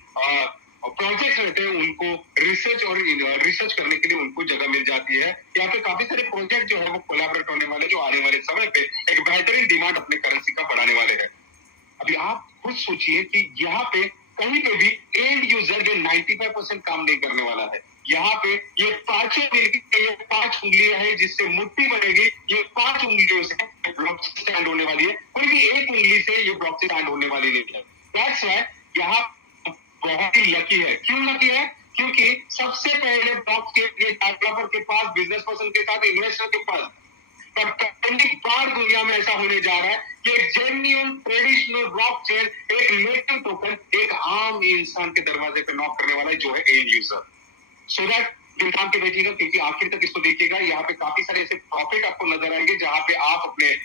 प्रोजेक्ट रहते हैं उनको रिसर्च करने के लिए उनको जगह मिल जाती है। यहाँ पे काफी सारे प्रोजेक्ट जो है वो कोलैबोरेट होने वाले, जो आने वाले समय पे एक बेहतरीन डिमांड अपने करेंसी का बढ़ाने वाले हैं। अभी आप खुद सोचिए कि यहाँ पे कहीं पे भी एंड यूजर जो 95% काम नहीं करने वाला है, यहाँ पे ये पांचों मिलकर ये 5 उंगलियां है जिससे मुट्ठी बनेगी, ये 5 उंगलियों से ब्लॉकचेन स्टैंड होने वाली है, कोई भी एक उंगली से ये ब्लॉकचेन स्टैंड होने वाली नहीं है। दैट्स व्हाई यहाँ बहुत ही लकी है। क्यों लकी है? क्योंकि सबसे पहले ब्लॉकचेन के डेवलपर के पास, बिजनेस पर्सन के साथ, इन्वेस्टर के पास, पर पहली बार दुनिया में ऐसा होने जा रहा है कि एक जेन्युइन ट्रेडिशनल ब्लॉकचेन, एक नेटिव टोकन, एक आम इंसान के दरवाजे पे नॉक करने वाला है जो है एंड यूजर। सो दैट दिल काम के देखिएगा, क्योंकि आखिर तक इसको देखिएगा, यहाँ पे काफी सारे ऐसे प्रॉफिट आपको नजर आएंगे जहां पे आप अपने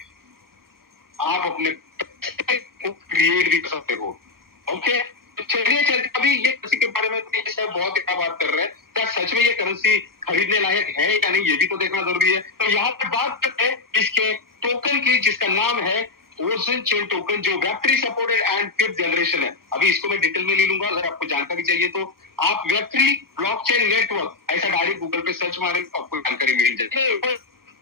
को क्रिएट भी कर सकते हो। ओके, तो चलिए चलते, अभी ये करेंसी के बारे में बहुत क्या बात कर रहे हैं, क्या सच में ये करेंसी खरीदने लायक है या नहीं, ये भी तो देखना जरूरी है। तो यहाँ पे बात करते हैं इसके टोकन की, जिसका नाम है ओजन चेन टोकन, जो Web3 supported and 5th generation है। अभी इसको मैं डिटेल में ले लूंगा, अगर आपको जानकारी चाहिए तो आप वेब3 ब्लॉकचेन नेटवर्क ऐसा डायरेक्ट गूगल पे सर्च मारें तो आपको जानकारी मिल जाएगी।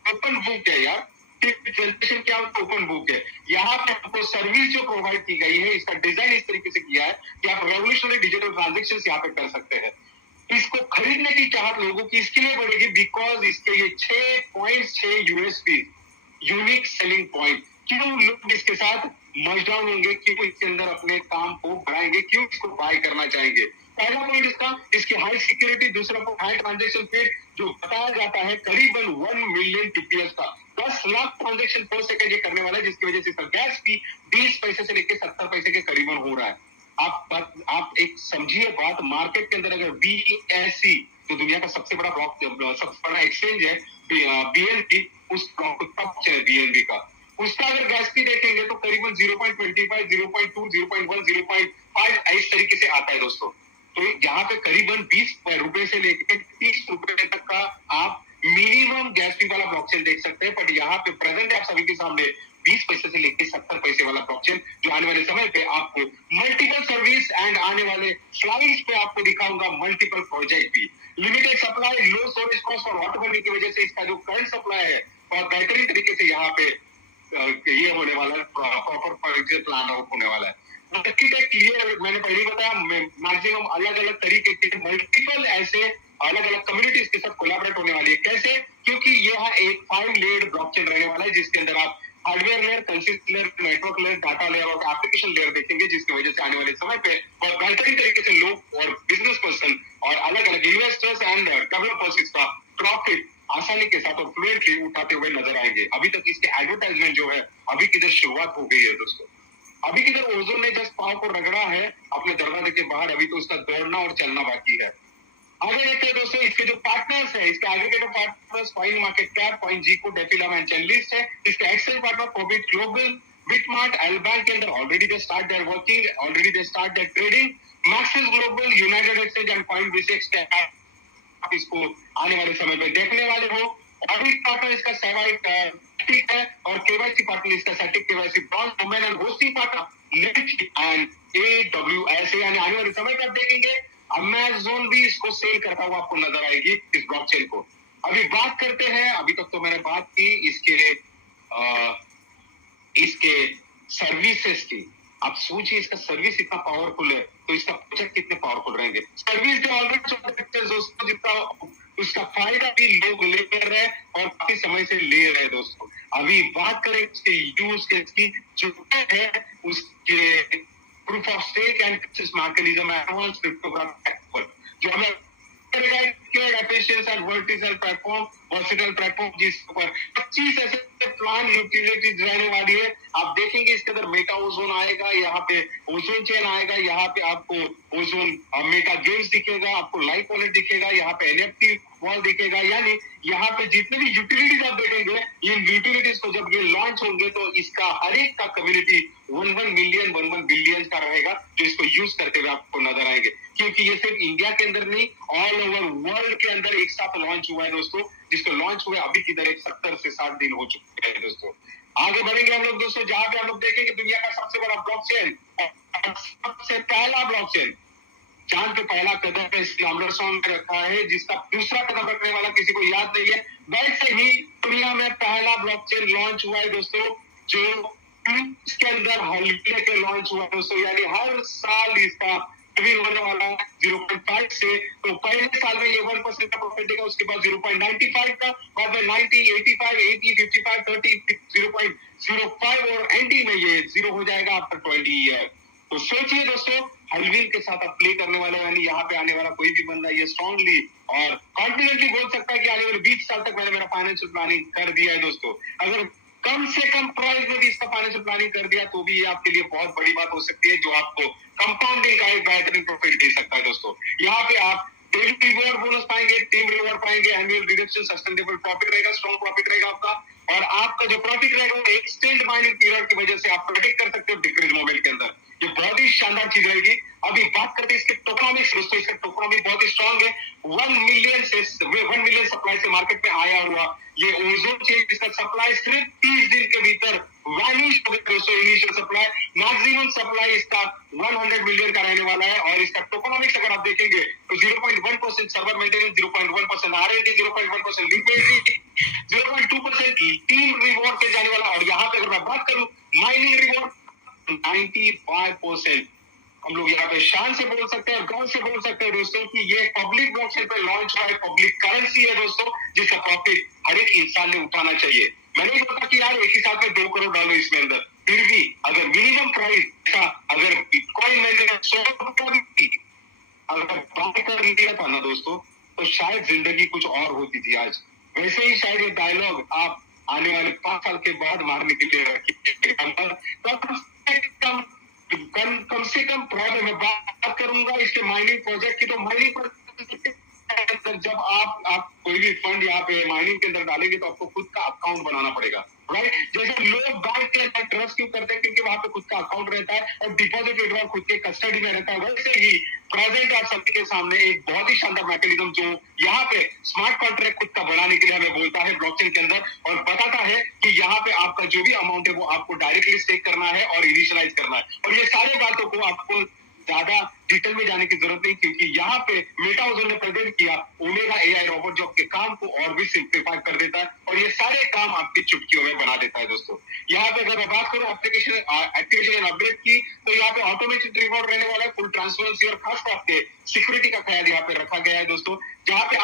ओपन बुक है यार, जनरेशन क्या ओपन बुक है। यहाँ पे आपको सर्विस जो प्रोवाइड की गई है, इसका डिजाइन इस तरीके से किया है कि आप रेवोल्यूशनरी डिजिटल ट्रांजेक्शन यहाँ पे कर सकते हैं। इसको खरीदने की चाहत लोगों की इसके लिए बढ़ेगी बिकॉज इसके ये 6.6 यूएसपी यूनिक सेलिंग पॉइंट। क्यों लोग इसके साथ मर्ज डाउन होंगे, क्यों इसके अंदर अपने काम को बढ़ाएंगे, क्यों इसको बाय करना चाहेंगे? पहला पॉइंट इसकी हाई सिक्योरिटी, दूसरा पॉइंट हाई ट्रांजेक्शन स्पीड, जो बताया जाता है करीबन 1 मिलियन टीपीएस का 10 लाख ट्रांजेक्शन पर सेकंड ये करने वाला है, जिसकी वजह से इसका गैस फी 20 पैसे से लेकर 70 पैसे के करीबन हो रहा है। आप एक समझिए बात, मार्केट के अंदर अगर बीएससी जो दुनिया का सबसे बड़ा सबसे बड़ा एक्सचेंज है, बीएनबी, उस टॉप है बीएनबी का, उसका अगर गैस फी देखेंगे तो करीबन 0.25, 0.2, 0.1, 0.5 इस तरीके से आता है दोस्तों। तो यहाँ पे करीबन 20 रुपए से लेकर 30 रुपए तक का आप मिनिमम गैस फी वाला ब्लॉकचेन देख सकते हैं। बट यहाँ पे प्रेजेंट आप सभी के सामने 20 पैसे से लेकर 70 पैसे वाला ब्लॉकचेन, जो आने वाले समय पे आपको मल्टीपल सर्विस एंड आने वाले स्लाइड्स पे आपको दिखाऊंगा मल्टीपल प्रोजेक्ट भी। लिमिटेड सप्लाई, लो स्टोरेज कॉस्ट और वाटर बनने की वजह से इसका जो करंट सप्लाई है और बेहतरीन तरीके से यहाँ पे ये होने वाला है, प्रॉपर प्लान आउट होने वाला है। क्लियर, मैंने पहले ही बताया, मैक्सिमम अलग अलग तरीके के मल्टीपल ऐसे अलग अलग कम्युनिटीज के साथ कोलैबोरेट होने वाली है। कैसे? क्योंकि यह एक 5 लेयर ब्लॉकचेन रहने वाला है, जिसके अंदर आप hardware layer, consist layer, network layer, data layer और एप्लीकेशन लेयर देखेंगे, जिसकी वजह से आने वाले समय पे और बेहतरीन तरीके से लोग और बिजनेस पर्सन और अलग अलग इन्वेस्टर्स एंड डेवलपर्स इसका प्रॉफिट आसानी के साथ और फ्लुएंटली उठाते हुए नजर आएंगे। अभी तक इसके एडवर्टाइजमेंट जो है अभी किधर शुरुआत हो गई है दोस्तों, अभी किधर ओजोन ने जस्ट पाव को रगड़ा है अपने दरवाजे के बाहर, अभी तो उसका दौड़ना और चलना बाकी है। आगे देखते हैं दोस्तों, इसके जो पार्टनर्स है, इसके aggregator partners Coin Market Cap, Coin Gecko, DefiLlama and Chainlist है। इसके excel partner ProBit Global, BitMart, LBank के अंदर already they start their working, already they start their trading. Maxis global, United exchange and coin बिसेक्स के आप इसको आने वाले समय पे देखने वाले हो। ऑडिट पार्टनर इसका सेवाइट ठीक है, और केवाईसी पार्टनर इसका सेटिक KYC bronze, domain and hosting partner link and AWS, यानी आने वाले समय पे आप देखेंगे अमेज़न भी इसको सेल करता हुआ आपको नजर आएगी इस ब्लॉकचेन को। अभी बात करते हैं, अभी तक तो मैंने बात की इसके सर्विसेज की। आप सोचिए इसका सर्विस इतना पावरफुल है तो इसका प्रोजेक्ट कितने पावरफुल रहेंगे। सर्विस जो ऑलरेडी दोस्तों, जितना उसका फायदा भी लोग ले रहे हैं और काफी समय से ले रहे हैं दोस्तों। अभी बात करें उसके यूज केस की, जो है उसके proof of stake and mechanism advance cryptography, जो हमें जिसके ऊपर 25 ऐसे प्लान यूटिलिटीज रहने वाली है। आप देखेंगे इसके अंदर मेटा ओजोन आएगा, यहाँ पे ओजोन चेन आएगा, यहाँ पे आपको ओजोन मेटा गेम्स दिखेगा, आपको लाइव वॉलेट दिखेगा, यहाँ पे एनएफटी वॉल दिखेगा। यानी यहाँ पे जितने भी यूटिलिटीज आप देखेंगे, इन यूटिलिटीज को जब ये लॉन्च होंगे तो इसका हर एक का कम्युनिटी 1 मिलियन 1 बिलियन का रहेगा, जो इसको यूज करते हुए आपको नजर आएंगे। क्योंकि ये सिर्फ इंडिया के अंदर नहीं, ऑल ओवर वर्ल्ड के अंदर एक साथ लॉन्च हुआ है दोस्तों, जिसको लॉन्च हुए अभी की दर 70 से 60 दिन हो चुके हैं दोस्तों। आगे बढ़ेंगे हम लोग दोस्तों, जहां पे हम लोग देखेंगे दुनिया का सबसे बड़ा ब्लॉकचेन, सबसे पहला ब्लॉकचेन, चांद पे पहला कदम इसलिए अमृतसर में रखा है, जिसका दूसरा कदम रखने वाला किसी को याद नहीं है। वैसे ही दुनिया में पहला ब्लॉकचेन लॉन्च हुआ है दोस्तों, जो इसके अंदर हल्के के लॉन्च हुआ दोस्तों, यानी हर साल इसका भी होने वाला है 0.5 से। तो पहले साल में ये 1% का प्रॉफिट देगा, उसके बाद 0.95 का, बाद में 90, 85, 80, 55, 30, 0.05 और एंडिंग में ये 0 हो जाएगा आफ्टर 20 ईयर। तो सोचिए दोस्तों, हलविल के साथ आप प्ले करने वाले, यानी यहाँ पे आने वाला कोई भी बंदा ये स्ट्रांगली और कॉन्फिडेंटली बोल सकता है कि आने वाले 20 साल तक मैंने मेरा फाइनेंशियल प्लानिंग कर दिया है दोस्तों। अगर कम से कम प्राइस में भी इसका फाइनेंशियल प्लानिंग कर दिया तो भी ये आपके लिए बहुत बड़ी बात हो सकती है, जो आपको कंपाउंडिंग का एक बेहतरीन प्रॉफिट दे सकता है दोस्तों। यहाँ पे आप डेली रिवॉर्ड बोनस पाएंगे, टीम रिवॉर्ड पाएंगे, एनुअल डिडक्शन, सस्टेनेबल प्रॉफिट रहेगा, स्ट्रॉन्ग प्रॉफिट रहेगा आपका। और आपका जो प्रॉफिट रहेगा वो एक्सटेंड माइनिंग पीरियड की वजह से आप प्रोटेक्ट कर सकते हो डिक्रीज मोमेंट के अंदर। ये बहुत ही शानदार चीज रहेगी। अभी बात करते हैं इसके टोकनॉमिक्स दोस्तों। इसका टोकनॉमिक बहुत ही स्ट्रॉन्ग है। 1 मिलियन सप्लाई से मार्केट में आया हुआ ये ओजोन चेंज, इसका सप्लाई सिर्फ 30 दिन के भीतर वैनिश हो गया दोस्तों। इनिशियल सप्लाई, मैक्सिमम सप्लाई इसका 100 मिलियन का रहने वाला है। और इसका टोकनॉमिक्स अगर आप देखेंगे तो 0.1% server maintenance, 0.1% R&D, 0.1% liquidity, 0.2% team reward से जाने वाला। और यहाँ पे अगर मैं बात करूं माइनिंग रिवॉर्ड 95%। हम लोग यहाँ पे शान से बोल सकते हैं और गर्व से बोल सकते हैं दोस्तों कि ये पब्लिक ब्लॉकचेन पे लॉन्च हुआ है, पब्लिक करेंसी है दोस्तों, जिसका प्रॉफिट हर एक इंसान ने उठाना चाहिए। मैं नहीं बोलता कि यार एक ही साथ में 2 करोड़ डालो इसमें अंदर, फिर भी अगर मिनिमम प्राइस का अगर बिटकॉइन मैंने 100 रुपया अगर बाय कर लिया था ना दोस्तों, तो शायद जिंदगी कुछ और होती थी आज। वैसे ही शायद ये डायलॉग आप आने वाले 5 साल के बाद मारने के लिए कम से कम मैं बात करूंगा इसके माइनिंग प्रोजेक्ट की। तो माइनिंग प्रोजेक्ट जब आप कोई भी फंड यहाँ पे माइनिंग के अंदर डालेंगे तो आपको खुद का अकाउंट बनाना पड़ेगा, राइट। जैसे लोग बैंक के अंदर ट्रस्ट क्यों करते हैं, क्योंकि वहां पे खुद का अकाउंट रहता है और डिपॉजिट विड्रॉल खुद के कस्टडी में रहता है। वैसे ही प्रेजेंट आप सभी के सामने एक बहुत ही शानदार मैकेनिज्म जो यहाँ पे स्मार्ट कॉन्ट्रैक्ट खुद का बनाने के लिए हमें बोलता है ब्लॉकचेन के अंदर, और बताता है कि यहाँ पे आपका जो भी अमाउंट है वो आपको डायरेक्टली स्टेक करना है और इनिशियलाइज करना है। और ये सारी बातों को आपको ज्यादा डिटेल में जाने की जरूरत नहीं, क्योंकि यहाँ पे मेटावर्स ने प्रेजेंट किया ओमेगा एआई रोबोट, जो आपके काम को और भी सिंप्लीफाई कर देता है और ये सारे काम आपकी चुटकियों में बना देता है दोस्तों। यहाँ पे अगर मैं बात करूं एप्लीकेशन एक्टिवेशन एंड अपडेट की, तो यहाँ पे ऑटोमेटेड रिवॉर्ड रहने वाला है, फुल ट्रांसपेरेंसी और खास तौर पे सिक्योरिटी का ख्याल यहाँ पे रखा गया है दोस्तों। जहाँ पे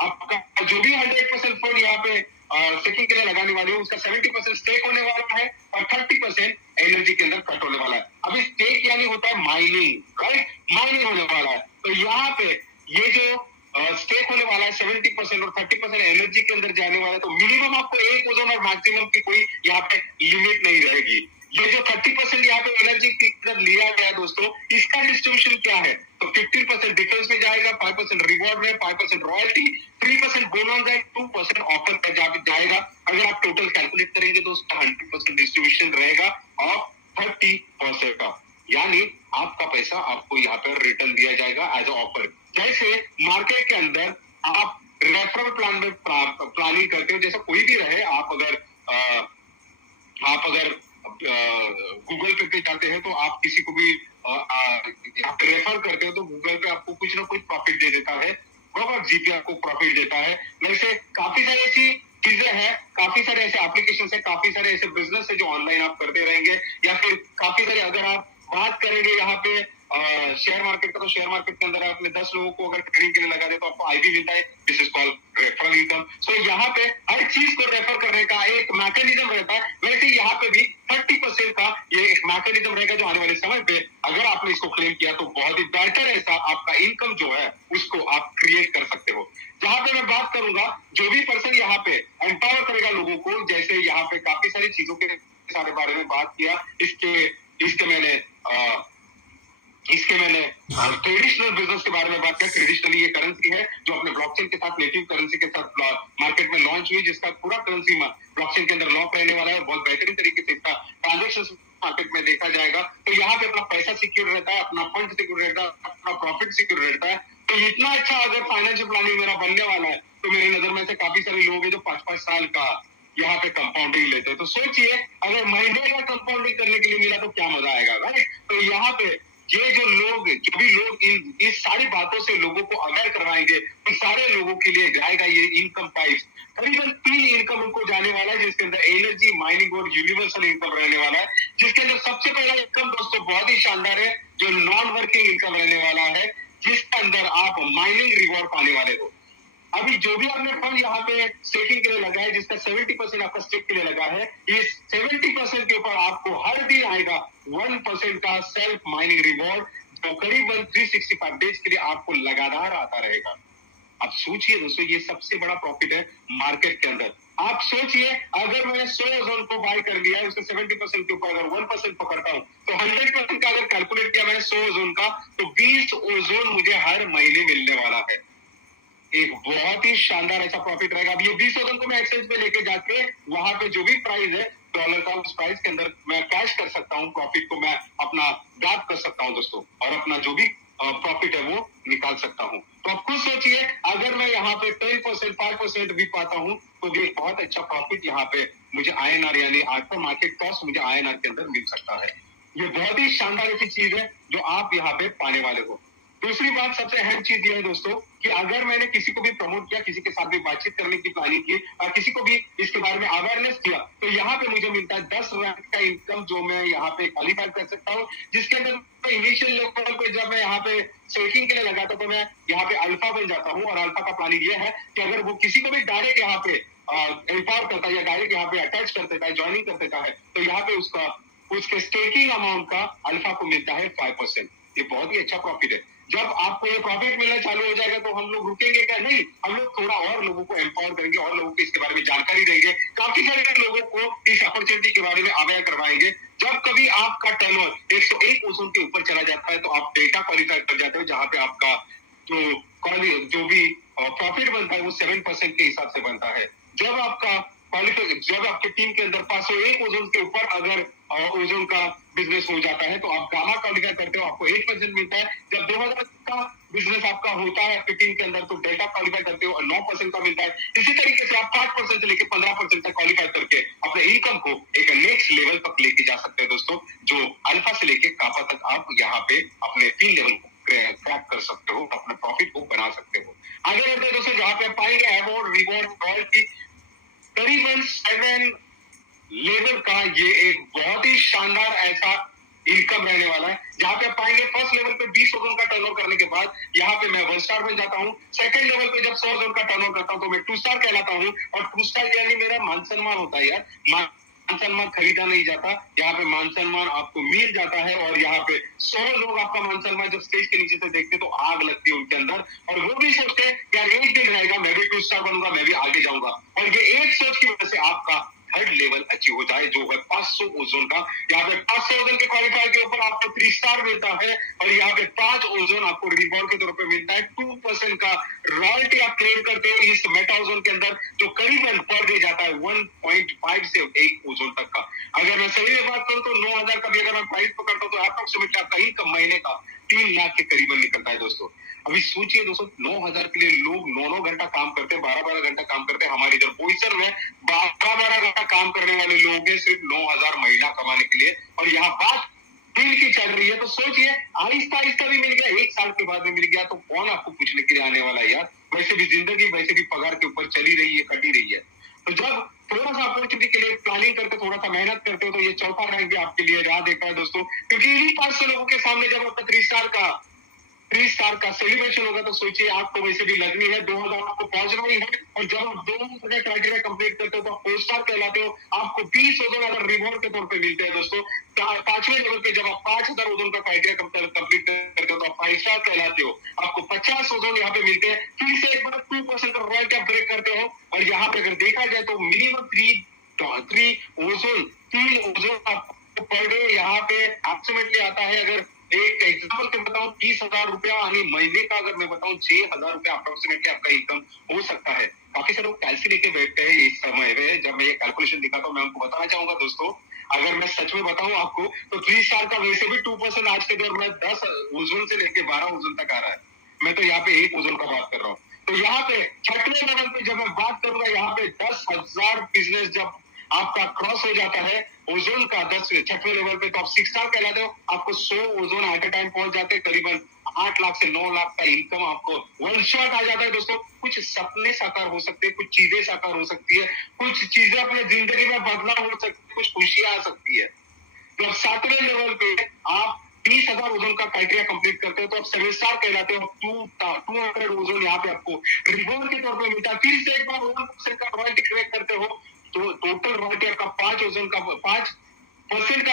आपका जो भी 100% फंड यहाँ पे स्टेकिंग के लिए लगाने वाले हो उसका 70% स्टेक होने वाला है और 30% एनर्जी के अंदर कट होने वाला है। अभी स्टेक यानी होता है माइनिंग, राइट, माइनिंग होने वाला है। तो यहाँ पे ये जो स्टेक होने वाला है 70% और 30% एनर्जी के अंदर जाने वाला है, तो मिनिमम आपको एक ओजोन और मैक्सिमम की कोई यहाँ पे लिमिट नहीं रहेगी। ये जो 30% यहाँ पे एनर्जी की तरफ लिया गया है दोस्तों, इसका डिस्ट्रीब्यूशन क्या है, तो 15% डिफेंस में जाएगा, 5% रिवॉर्ड में, 5% रॉयल्टी, 3% बोनस है, 2% ऑफर पर जाएगा। अगर आप टोटल कैलकुलेट करेंगे तो उसका 100% डिस्ट्रीब्यूशन रहेगा और 30% का, यानी आपका पैसा आपको यहाँ पर रिटर्न दिया जाएगा एज ऑफर। जैसे मार्केट के अंदर आप रेफरल प्लान में प्लानिंग करते हो, जैसा कोई भी रहे, आप अगर गूगल पे जाते हैं तो आप किसी को भी आप रेफर करते हो तो गूगल पे आपको कुछ ना कुछ प्रॉफिट दे देता है, और जीपे आपको प्रॉफिट देता है। वैसे काफी सारी ऐसी चीजें हैं, काफी सारे ऐसे एप्लीकेशन है, काफी सारे ऐसे बिजनेस है जो ऑनलाइन आप करते रहेंगे, या फिर काफी सारे अगर आप बात करेंगे यहाँ पे शेयर मार्केट का, तो शेयर मार्केट के अंदर आपने 10 लोगों को अगर ट्रेडिंग के लिए लगा दे तो आपको आईबी मिलता है, this is called referral income. So यहाँ पे हर चीज को रेफर करने का एक मैकेनिज्म रहता है। वैसे यहाँ पे भी 30% का ये एक मैकेनिज्म रहेगा जो आने वाले समय पे अगर आपने इसको क्लेम किया तो बहुत ही बेहतर ऐसा आपका इनकम जो है उसको आप क्रिएट कर सकते हो। जहां पे मैं बात करूंगा जो भी पर्सन यहाँ पे एम्पावर करेगा लोगों को, जैसे यहाँ पे काफी सारी चीजों के सारे बारे में बात किया, इसके मैंने ट्रेडिशनल बिजनेस के बारे में बात किया। ट्रेडिशनली ये करेंसी है जो अपने ब्लॉकचेन के साथ, नेटिव करेंसी के साथ मार्केट में लॉन्च हुई, जिसका पूरा करेंसी ब्लॉकचेन के अंदर लॉक रहने वाला है। बहुत बेहतरीन तरीके से इसका ट्रांजेक्शन मार्केट में देखा जाएगा। तो यहाँ पे अपना पैसा सिक्योर रहता है, अपना फंड सिक्योर रहता है, अपना प्रॉफिट सिक्योर रहता है। तो इतना अच्छा अगर फाइनेंशियल प्लानिंग मेरा बनने वाला है तो मेरी नजर में से काफी सारे लोग हैं जो 5-5 साल का यहाँ पे कंपाउंडिंग लेते हैं। तो सोचिए अगर महीने का कंपाउंडिंग करने के लिए मिला तो क्या मजा आएगा, राइट। तो यहाँ पे ये जो भी लोग इस सारी बातों से लोगों को अवेयर करवाएंगे तो सारे लोगों के लिए जाएगा ये इनकम टाइप्स। करीबन 3 इनकम उनको जाने वाला है, जिसके अंदर एनर्जी, माइनिंग और यूनिवर्सल इनकम रहने वाला है। जिसके अंदर सबसे पहला इनकम दोस्तों बहुत ही शानदार है, जो नॉन वर्किंग इनकम रहने वाला है, जिसके अंदर आप माइनिंग रिवॉर्ड पाने वाले हो। अभी जो भी आपने फंड यहाँ पे स्टेकिंग के लिए लगा है, जिसका 70% आपका स्टेक के लिए लगा है, इस 70% के ऊपर आपको हर दिन आएगा 1% का सेल्फ माइनिंग रिवॉर्ड, जो करीबन 365 डेज के लिए आपको लगातार आता रहेगा। अब सोचिए दोस्तों, ये सबसे बड़ा प्रॉफिट है मार्केट के अंदर। आप सोचिए, अगर मैंने 100 ओजोन को बाय कर लिया है, उसके 70% के ऊपर अगर 1% पकड़ता हूं, तो 100% का अगर कैलकुलेट किया मैंने 100 ओजोन का, तो 20 ओजोन मुझे हर महीने मिलने वाला है। एक बहुत ही शानदार ऐसा प्रॉफिट रहेगा। अब ये 20 ओजोन को मैं एक्सचेंज पे लेके जाके वहां पे जो भी प्राइस है डॉलर का, उस प्राइस के अंदर मैं कैश कर सकता हूँ, प्रॉफिट को मैं अपना ग्रैब कर सकता हूँ दोस्तों, और अपना जो भी प्रॉफिट है वो निकाल सकता हूँ। तो आप खुद सोचिए, अगर मैं यहाँ पे 10%, 5% भी पाता हूँ, तो ये बहुत अच्छा प्रॉफिट यहाँ पे मुझे INR यानी आफ्टर मार्केट कॉस्ट मुझे INR के अंदर मिल सकता है। ये बहुत ही शानदार ऐसी चीज है जो आप यहाँ पे पाने वाले हो। दूसरी बात, सबसे अहम चीज ये है दोस्तों, कि अगर मैंने किसी को भी प्रमोट किया, किसी के साथ भी बातचीत करने की प्लानिंग की, और किसी को भी इसके बारे में अवेयरनेस किया, तो यहाँ पे मुझे मिलता है 10 लाख का इनकम, जो मैं यहाँ पे क्वालिफाई कर सकता हूँ, जिसके अंदर इनिशियल लेवल पे जब मैं यहाँ पे सेटिंग के लिए लगा था, तो मैं यहाँ पे अल्फा बन जाता हूँ। और अल्फा का प्लानिंग ये है कि अगर वो किसी को भी डायरेक्ट यहाँ पे एम्पावर करता है, या डायरेक्ट यहाँ पे अटैच कर देता है, ज्वाइनिंग कर देता है, तो यहाँ पे उसके स्टेकिंग अमाउंट का अल्फा को मिलता है 5%। ये बहुत ही अच्छा प्रॉफिट है। जब आपको ये प्रॉफिट मिलना चालू हो जाएगा, तो हम लोग रुकेंगे क्या? नहीं, हम लोग थोड़ा और लोगों को एम्पावर करेंगे, और लोगों को इसके बारे में जानकारी देंगे, काफी सारे लोगों को इस अपॉर्चुनिटी के बारे में अवेयर करवाएंगे। जब कभी आपका टर्नओवर 101 ओजोन के ऊपर चला जाता है, तो आप डेटा क्वालिफाई कर जाते हो, जहां पे आपका जो भी प्रॉफिट बनता है वो 7% के हिसाब से बनता है। जब आपके टीम के अंदर 501 ओजोन के ऊपर अगर ओजोन का बिजनेस हो जाता है, तो आप गामा क्वालिफाई करते हो, आपको 8% मिलता है। जब 2000 का बिजनेस आपका होता है आपकी टीम के अंदर, तो डेटा क्वालिफाई करते हो और 9% का मिलता है। इसी तरीके से आप 5% से लेकर 15% तक क्वालिफाई करके अपने इनकम को एक नेक्स्ट लेवल तक लेके जा सकते हैं दोस्तों, जो अल्फा से लेके कापा तक आप यहाँ पे अपने 3 लेवल को क्रैक कर सकते हो, अपने प्रॉफिट को बना सकते हो। आगे बढ़ते हैं दोस्तों, जहाँ पे पाएंगे अवार्ड, रिवॉर्ड, रॉयल्टी, करीबन 7 लेवल का ये एक बहुत ही शानदार ऐसा इनकम रहने वाला है, जहां पे आप पाएंगे फर्स्ट लेवल पे 20 ओजोन का टर्नओवर करने के बाद यहाँ पे मैं 1 स्टार बन जाता हूँ। सेकंड लेवल पे जब 100 ओजोन का टर्नओवर करता हूँ, तो मैं 2 स्टार कहलाता हूँ। और 2 स्टार यानी मेरा मान सम्मान होता है यार, मान सम्मान खरीदा नहीं जाता, यहाँ पे मान सम्मान आपको मिल जाता है। और यहाँ पे 100 लोग आपका मान सम्मान जब स्टेज के नीचे से देखते तो आग लगती है उनके अंदर, और वो भी सोचते हैं यार एक दिन रहेगा, मैं भी 2 स्टार बनूंगा, मैं भी आगे जाऊंगा। और ये एक सोच की वजह से आपका थर्ड लेवल अचीव हो जाए, जो है 500 ओजोन का। यहाँ पे 500 ओजोन के क्वालिफायर के ऊपर आपको 3 स्टार मिलता है, और यहाँ पे 5 ओजोन आपको रिवॉर्ड के तौर पे मिलता है। 2% का रॉयल्टी आप क्लेम करते हो इस मेटा ओजोन के अंदर, जो करीबन पर डे जाता है 1.5 से 1 ओजोन तक का। अगर मैं सही में बात करूं, तो 9000 का भी अगर मैं प्राइस पकड़ता हूं, तो अप्रोक्सीमेटली आपका इनकम महीने का 3 लाख के करीबन निकलता है दोस्तों। अभी सोचिए दोस्तों, 9000 के लिए लोग 9-9 घंटा काम करते हैं, 12-12 घंटा काम करते हैं। हमारी इधर पोजीशन में 12-12 घंटा काम करने वाले लोग हैं सिर्फ 9000 महीना कमाने के लिए, और यहाँ बात दिन की चल रही है। तो सोचिए, आहिस्ता आहिस्ता भी मिल गया, 1 साल के बाद भी मिल गया, तो कौन आपको पूछने के लिए आने वाला है यार? वैसे भी जिंदगी वैसे भी पगार के ऊपर चली रही है, कटी रही है। तो जब थोड़ा सा अपॉर्चुनिटी के लिए प्लानिंग करते, थोड़ा सा मेहनत करते हो, तो ये चौथा रैंक भी आपके लिए राह देखा है दोस्तों। क्योंकि इन्हीं 500 लोगों के सामने जब आपका 3 स्टार का सेलिब्रेशन होगा, तो सोचिए आपको वैसे भी लगनी है 2000 आपको पहुंचना ही है। और जब आप 2 क्राइटेरिया कंप्लीट करते हो, तो आप 4 स्टार कहलाते हो। आपको 20 ओजोन अगर रिवॉर्ड के तौर पे मिलते हैं दोस्तों। 5वें लेवल पे जब आप 5000 ओजोन का क्राइटेरिया कंप्लीट करते हो, तो आप 5 स्टार कहलाते हो। आपको 50 ओजोन यहाँ पे मिलते हैं। फिर से एक बार 2% का रॉयल्टी आप ब्रेक करते हो, और यहाँ पे अगर देखा जाए तो मिनिमम 3 ओजोन आपको पर डे यहाँ पे अप्रोक्सीमेटली आता है। अगर एक एग्जाम्पल के बताऊं, 30,000 रुपया यानी महीने का अगर मैं बताऊं 6,000 रुपया अप्रोक्सीमेटली आपका इनकम हो सकता है। काफी सारे लोग कैलसी लेके बैठते हैं इस समय में। जब मैं ये कैलकुलेशन दिखाता हूँ, मैं उनको बताना चाहूंगा दोस्तों, अगर मैं सच में बताऊं आपको, तो 3 स्टार का वैसे भी 2% आज के दौर में 10 ओजोन से लेके 12 ओजोन तक आ रहा है। मैं तो यहाँ पे 1 ओजोन का बात कर रहा हूँ। तो यहाँ पे 6वें लेवल पे जब मैं बात करूंगा, यहाँ पे 10,000 बिजनेस जब आपका क्रॉस हो जाता है ओजोन का 6वें लेवल पे, तो आप 6 स्टार कहलाते हो। आपको 100 ओजोन एट ए टाइम पहुंच जाते हैं, करीबन 8 लाख से 9 लाख का इनकम आपको वन शॉट आ जाता है दोस्तों। कुछ सपने साकार हो सकते हैं, कुछ चीजें साकार हो सकती है, कुछ चीजें अपने जिंदगी में बदलाव हो सकती है, कुछ खुशियां आ सकती है। तो 7वें लेवल पे आप 20,000 ओजोन का क्राइटेरिया कंप्लीट करते हो तो आप 7 स्टार कहलाते हो। 200 ओजोन यहाँ पे आपको रिवॉर्ड के तौर पे मिलता है। फिर से एक बार 1% का रॉयल्टी क्रैक करते हो तो टोटल रॉयल्टी आपका 5% का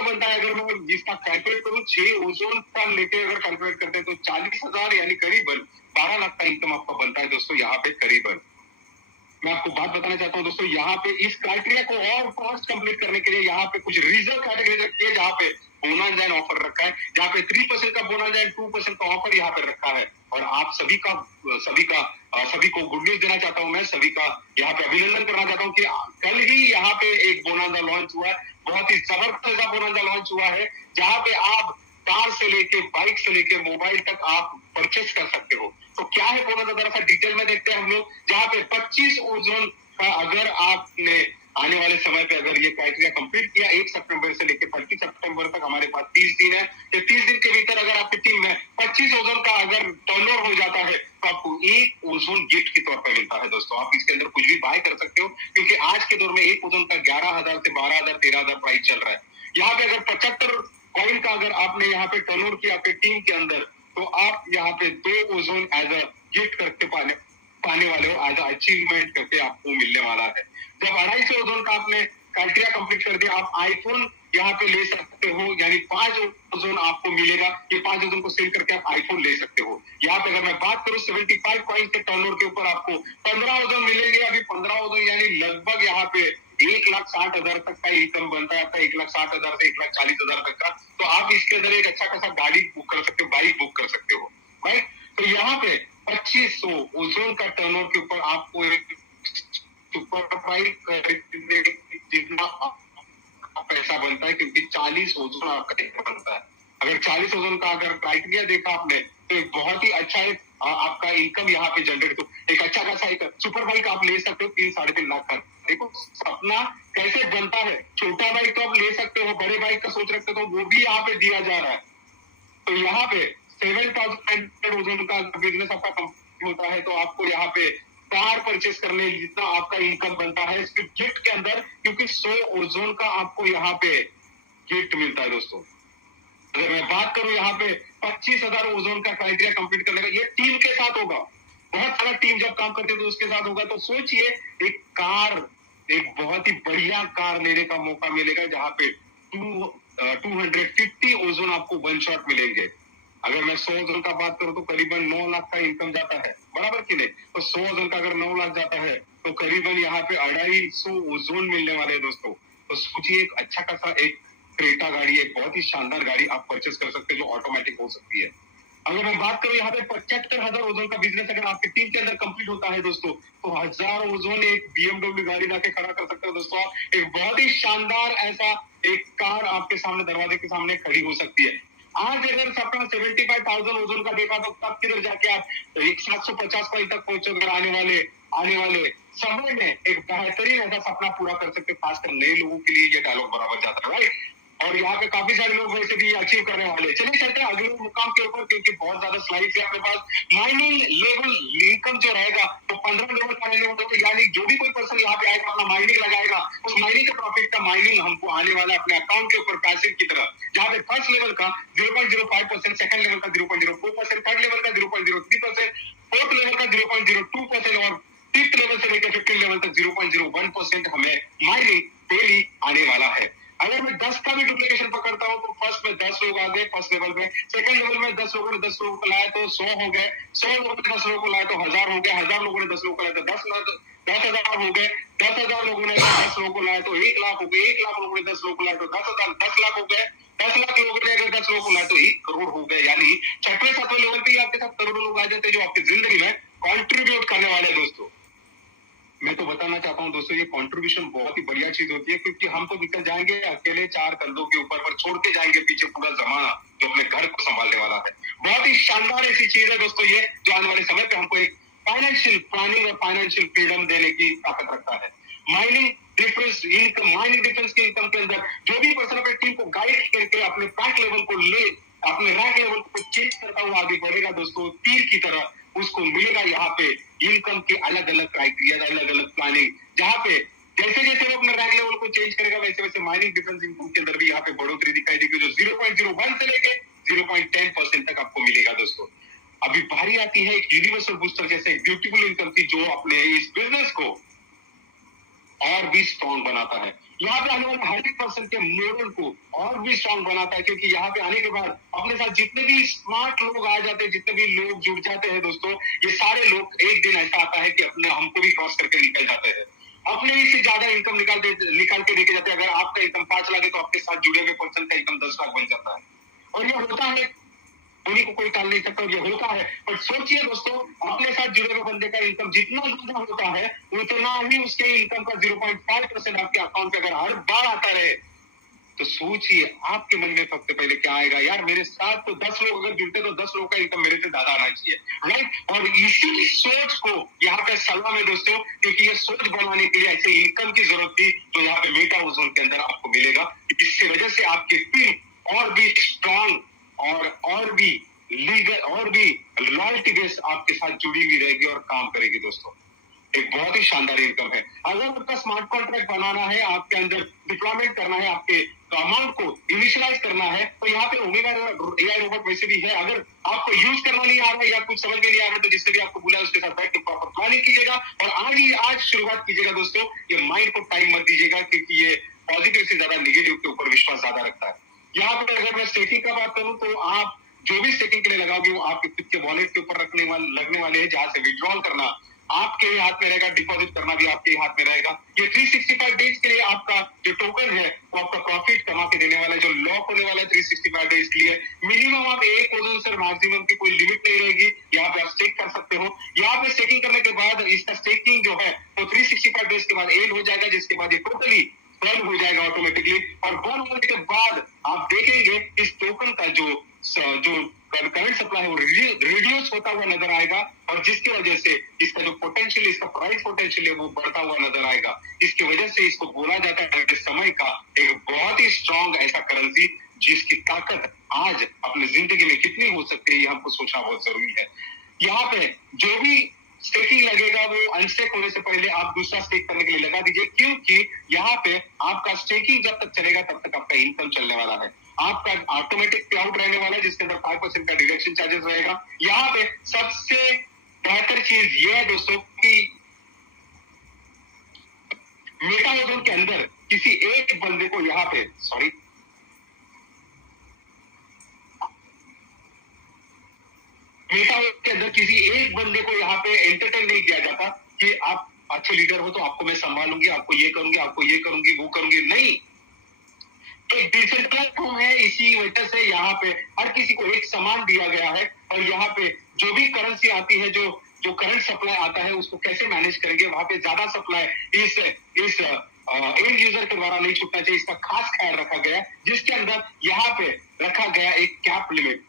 बनता है। अगर मैं जिसका कैलकुलेट करूं 6 ओजोन का लेके अगर कैलकुलेट करते हैं तो 40,000 यानी करीबन 12 लाख का इनकम आपका बनता है दोस्तों यहाँ पे करीबन। मैं आपको बात बताना चाहता हूं दोस्तों, यहाँ पे इस क्राइटेरिया को और फास्ट कंप्लीट करने के लिए यहाँ पे कुछ रिजर्व कैटेगरी रखी है जहाँ पे बोनस एंड ऑफर रखा है, जहाँ पे 3% का बोनस एंड 2% का ऑफर यहाँ पे रखा है। और आप सभी को गुड न्यूज देना चाहता हूँ, मैं सभी का यहाँ पे अभिनंदन करना चाहता हूँ कि कल ही यहाँ पे एक बोनांजा लॉन्च हुआ है, बहुत ही जबरदस्त बोनांजा लॉन्च हुआ है जहाँ पे आप कार से लेके बाइक से लेके मोबाइल तक आप परचेस कर सकते हो। तो क्या है बोनस, जरा सा डिटेल में देखते हैं हम लोग। जहाँ पे 25 ओजोन का अगर आपने आने वाले समय पे अगर ये क्राइटेरिया कंप्लीट किया 1 सितंबर से लेकर 25 सितंबर तक, हमारे पास 30 दिन है। ये 30 दिन के भीतर अगर आपकी टीम में 25 ओजोन का अगर टर्नओवर हो जाता है तो आपको 1 ओजोन गिफ्ट के तौर पर मिलता है दोस्तों। आप इसके अंदर कुछ भी बाय कर सकते हो क्योंकि आज के दौर में 1 ओजोन का 11,000 से 12,000 13,000 प्राइस चल रहा है। यहाँ पे अगर 75 कॉइन का अगर आपने यहाँ पे टर्नओवर किया आपके टीम के अंदर तो आप यहाँ पे 2 ओजोन एज अ गिफ्ट करके पाने वाले हो, एज अ अचीवमेंट करके आपको मिलने वाला है। जब 250 ओजोन का आपने क्राइटेरिया कंप्लीट कर दिया आप आईफोन यहाँ पे ले सकते हो, यानी 5 ओजोन आपको मिलेगा। ये 5 ओजोन को सेल करके आप आईफोन ले सकते हो। यहाँ पे अगर मैं बात करूं 75 कॉइन के टर्नओवर के ऊपर आपको 15 ओजोन मिलेंगे। अभी 15 ओजोन यानी लगभग यहाँ पे 1,60,000 तक का इनकम बनता है आपका, 1,60,000 से 1,40,000 तक का। तो आप इसके अंदर एक अच्छा खासा गाड़ी बुक कर सकते हो, बाइक बुक कर सकते हो, राइट। तो यहाँ पे 2500 ओजोन का टर्नओवर के ऊपर आपको एक सुपर बाइक जितना पैसा बनता है क्योंकि 40 ओजोन आपका बनता है। अगर 40 ओजोन का अगर क्राइटेरिया देखा आपने तो एक बहुत ही अच्छा एक आपका इनकम यहाँ पे जनरेट, तो एक अच्छा खासा एक सुपर बाइक आप ले सकते हो 3-3.5 लाख का। देखो सपना कैसे बनता है, छोटा बाइक तो आप ले सकते हो, बड़े बाइक का सोच रखते हो वो भी यहाँ पे दिया जा रहा है। तो यहाँ पे 7,500 ओजोन का बिजनेस आपका कंप्लीट होता है तो आपको यहाँ पे कार परचेस करने जितना आपका इनकम बनता है सिर्फ गिफ्ट के अंदर, क्योंकि 100 ओजोन का आपको यहाँ पे गिफ्ट मिलता है दोस्तों। अगर मैं बात करूं यहाँ पे 25,000 ओजोन का क्राइटेरिया कंप्लीट करने का, ये टीम के साथ होगा। बहुत सारा टीम जब काम करते तो उसके साथ होगा। तो सोचिए एक कार, एक बहुत ही बढ़िया कार लेने का मौका मिलेगा जहाँ पे 250 ओजोन आपको वन शॉट मिलेंगे। अगर मैं 100 ओजोन का बात करूं तो करीबन 9 लाख का इनकम जाता है, बराबर कि नहीं। तो 100 ओजोन का अगर 9 लाख जाता है तो करीबन यहाँ पे 250 ओजोन मिलने वाले हैं दोस्तों। तो सोचिए एक अच्छा खासा एक क्रेटा गाड़ी, एक बहुत ही शानदार गाड़ी आप परचेस कर सकते हैं जो ऑटोमेटिक हो सकती है। अगर मैं बात करूं यहाँ पे 75,000 ओजोन का बिजनेस अगर आपकी टीम के अंदर कंप्लीट होता है दोस्तों तो 1000 ओजोन एक BMW गाड़ी लाके खड़ा कर सकते हो दोस्तों। आप एक बहुत ही शानदार ऐसा एक कार आपके सामने दरवाजे के सामने खड़ी हो सकती है। आज अगर सपना 75,000 ओजोन का देखा तो तब किधर जाके आप एक 750 कॉइन तक पहुंचोगे। आने वाले समय में एक बेहतरीन ऐसा सपना पूरा कर सकते, खासकर नए लोगों के लिए ये डायलॉग बराबर जाता है, राइट। और यहाँ पे काफी सारे लोग वैसे भी अचीव करने वाले। चलिए चलते हैं अगले मुकाम के ऊपर क्योंकि बहुत ज्यादा स्लाइड्स है अपने पास। माइनिंग लेवल इनकम जो रहेगा तो 15 लेवल का लेवल, यानी जो भी कोई पर्सन यहाँ पे आएगा अपना माइनिंग लगाएगा उस माइनिंग का प्रॉफिट का माइनिंग हमको आने वाला अपने अकाउंट के ऊपर पैसिव की तरह, जहाँ पे फर्स्ट लेवल का 0.05%, सेकंड लेवल का 0.04%, थर्ड लेवल का 0.03%, फोर्थ लेवल का 0.02% और फिफ्थ लेवल से लेकर 15 लेवल तक 0.01% हमें माइनिंग डेली आने वाला है। अगर मैं 10 का भी डुप्लीकेशन पकड़ता हूँ तो फर्स्ट में 10 लोग आ गए फर्स्ट लेवल में, सेकंड लेवल में 10 लोगों ने 10 लोगों को लाया तो 100 हो गए, 100 लोगों ने 10 लोगों को लाया तो 1000 हो गए, 1000 लोगों ने 10 लोगों को लाया तो 10,000 हो गए, 10,000 लोगों ने 10 लोगों को लाया तो 1 लाख हो गए, 1 लाख लोगों ने 10 लोगों को लाया तो 10,000, 10 लाख हो गए, 10 लाख लोगों ने अगर 10 लोगों को लाया तो 1 करोड़ हो गए। यानी 6वें-7वें लेवल पे आपके साथ करोड़ों लोग आ जाते हैं जो आपकी जिंदगी में कॉन्ट्रीब्यूट करने वाले दोस्तों। मैं तो बताना चाहता हूँ दोस्तों ये कंट्रीब्यूशन बहुत ही बढ़िया चीज होती है क्योंकि हम तो निकल जाएंगे अकेले 4 कंधों के ऊपर पर छोड़ के जाएंगे पीछे पूरा जमाना जो अपने घर को संभालने वाला है। बहुत ही शानदार ऐसी चीज है दोस्तों ये जो आने वाले समय पे हमको एक फाइनेंशियल प्लानिंग और फाइनेंशियल फ्रीडम देने की ताकत रखता है। Mining difference income, mining difference की इनकम के अंदर जो भी पर्सन अपने टीम को गाइड करके अपने पैक लेवल को ले अपने रैंक लेवल को चेंज करता हुआ आगे बढ़ेगा दोस्तों, तीर की तरह उसको मिलेगा यहाँ पे इनकम के अलग अलग क्राइटेरिया, अलग अलग प्लानिंग, जहाँ पे जैसे जैसे वो अपने रैंक लेवल को चेंज करेगा वैसे वैसे माइनिंग डिफरेंस इनकम के अंदर भी यहाँ पे बढ़ोतरी दिखाई देगी जो 0.01 से लेके 0.10% तक आपको मिलेगा दोस्तों। अभी बारी आती है एक यूनिवर्सल बूस्टर जैसे एक ब्यूटीफुल इनकम की, जो अपने इस बिजनेस को और भी स्ट्रॉन्ग बनाता है। यहाँ पे आने वाले 100% के मॉडल को और भी स्ट्रॉन्ग बनाता है, क्योंकि यहाँ पे आने के बाद अपने साथ जितने भी स्मार्ट लोग आ जाते हैं, जितने भी लोग जुड़ जाते हैं दोस्तों, ये सारे लोग एक दिन ऐसा आता है कि अपने हमको भी क्रॉस करके निकल जाते हैं, अपने ही से ज्यादा इनकम निकाल के देके जाते हैं। अगर आपका इनकम 5 लाख है तो आपके साथ जुड़े हुए पर्सन का इनकम 10 लाख बन जाता है। और ये होता है, उन्हीं को कोई टाल नहीं सकता, ये होता है। पर सोचिए दोस्तों, अपने साथ जुड़े हुए बंदे का इनकम जितना ज्यादा होता है, उतना ही उसके इनकम का 0.5% आपके अकाउंट पे अगर हर बार आता रहे, तो सोचिए आपके मन में सबसे पहले क्या आएगा, यार मेरे साथ तो 10 लोग अगर जुड़ते तो 10 लोगों का इनकम मेरे से ज्यादा आना चाहिए, राइट। और इसी सोच को यहाँ पे सलाह में दोस्तों, क्योंकि ये सोच बनाने के लिए ऐसे इनकम की जरूरत थी, तो यहाँ पे मेटा ओजोन के अंदर आपको मिलेगा। इससे वजह से आपकी टीम और भी स्ट्रॉन्ग और भी लीगल और भी लॉयल्टी बेस आपके साथ जुड़ी हुई रहेगी और काम करेगी दोस्तों। एक बहुत ही शानदार इनकम है। अगर आपका स्मार्ट कॉन्ट्रैक्ट बनाना है, आपके अंदर डिप्लॉयमेंट करना है, आपके अमाउंट को इनिशियलाइज करना है, तो यहाँ पे ओमेगा एआई रोबोट वैसे भी है। अगर आपको यूज करना नहीं आ रहा है या कुछ समझ में नहीं आ रहा है, तो जिससे भी आपको बोला उसके साथ बैठ के प्रॉपर प्लानिंग कीजिएगा और आज शुरुआत कीजिएगा दोस्तों। ये माइंड को टाइम मत दीजिएगा, क्योंकि ये पॉजिटिव से ज्यादा निगेटिव के ऊपर विश्वास ज्यादा रखता है। यहाँ पे अगर मैं स्टेकिंग का बात करूं, तो आप जो भी स्टेकिंग के लिए लगाओगे वो आपके खुद के वॉलेट के ऊपर लगने वाले हैं, जहां से विड्रॉल करना आपके ही हाथ में रहेगा, डिपॉजिट करना भी आपके ही हाथ में रहेगा। ये 365 डेज के लिए आपका जो टोकन है वो आपका प्रॉफिट कमा के देने वाला है, जो लॉक होने वाला है 365 डेज के लिए। मिनिमम आप 1 ओजन सर, मैक्सिमम की कोई लिमिट नहीं रहेगी। यहाँ पे आप स्टेक कर सकते हो। यहाँ पे स्टेकिंग करने के बाद इसका स्टेकिंग जो है वो 365 डेज के बाद एंड हो जाएगा, जिसके बाद ये टोटली बर्न हो जाएगा ऑटोमेटिकली। और बर्न होने के बाद आप देखेंगे इस टोकन का जो करंट सप्लाई है वो रिड्यूस होता हुआ नजर आएगा, और जिसकी वजह से इसका जो पोटेंशियल, इसका प्राइस पोटेंशियल है वो बढ़ता हुआ नजर आएगा। इसकी वजह से इसको बोला जाता है कि समय का एक बहुत ही स्ट्रॉन्ग ऐसा करेंसी, जिसकी ताकत आज अपनी जिंदगी में कितनी हो सकती है, ये हमको सोचना बहुत जरूरी है। यहाँ पे जो भी स्टेकिंग लगेगा वो अनस्टेक होने से पहले आप दूसरा स्टेक करने के लिए लगा दीजिए, क्योंकि यहाँ पे आपका स्टेकिंग जब तक चलेगा तब तक आपका इनकम चलने वाला है। आपका ऑटोमेटिक पे आउट रहने वाला है, जिसके अंदर 5% का डिडक्शन चार्जेस रहेगा। यहाँ पे सबसे बेहतर चीज ये है दोस्तों कि मेटा ओजोन के अंदर किसी एक बंदे को यहाँ पे मेटा ओजोन के अंदर किसी एक बंदे को यहाँ पे एंटरटेन नहीं किया जाता कि आप अच्छे लीडर हो तो आपको मैं संभालूंगी, आपको ये करूंगी, आपको ये करूंगी, वो करूंगी। नहीं, एक डिजिटल प्लेटफॉर्म है, इसी वजह से यहाँ पे हर किसी को एक समान दिया गया है। और यहाँ पे जो भी करेंसी आती है, जो करंट सप्लाई आता है, उसको कैसे मैनेज करेंगे, वहां पे ज्यादा सप्लाई इस एंड यूजर के द्वारा नहीं छूटना चाहिए, इसका खास ख्याल रखा गया, जिसके अंदर यहाँ पे रखा गया एक कैप लिमिट।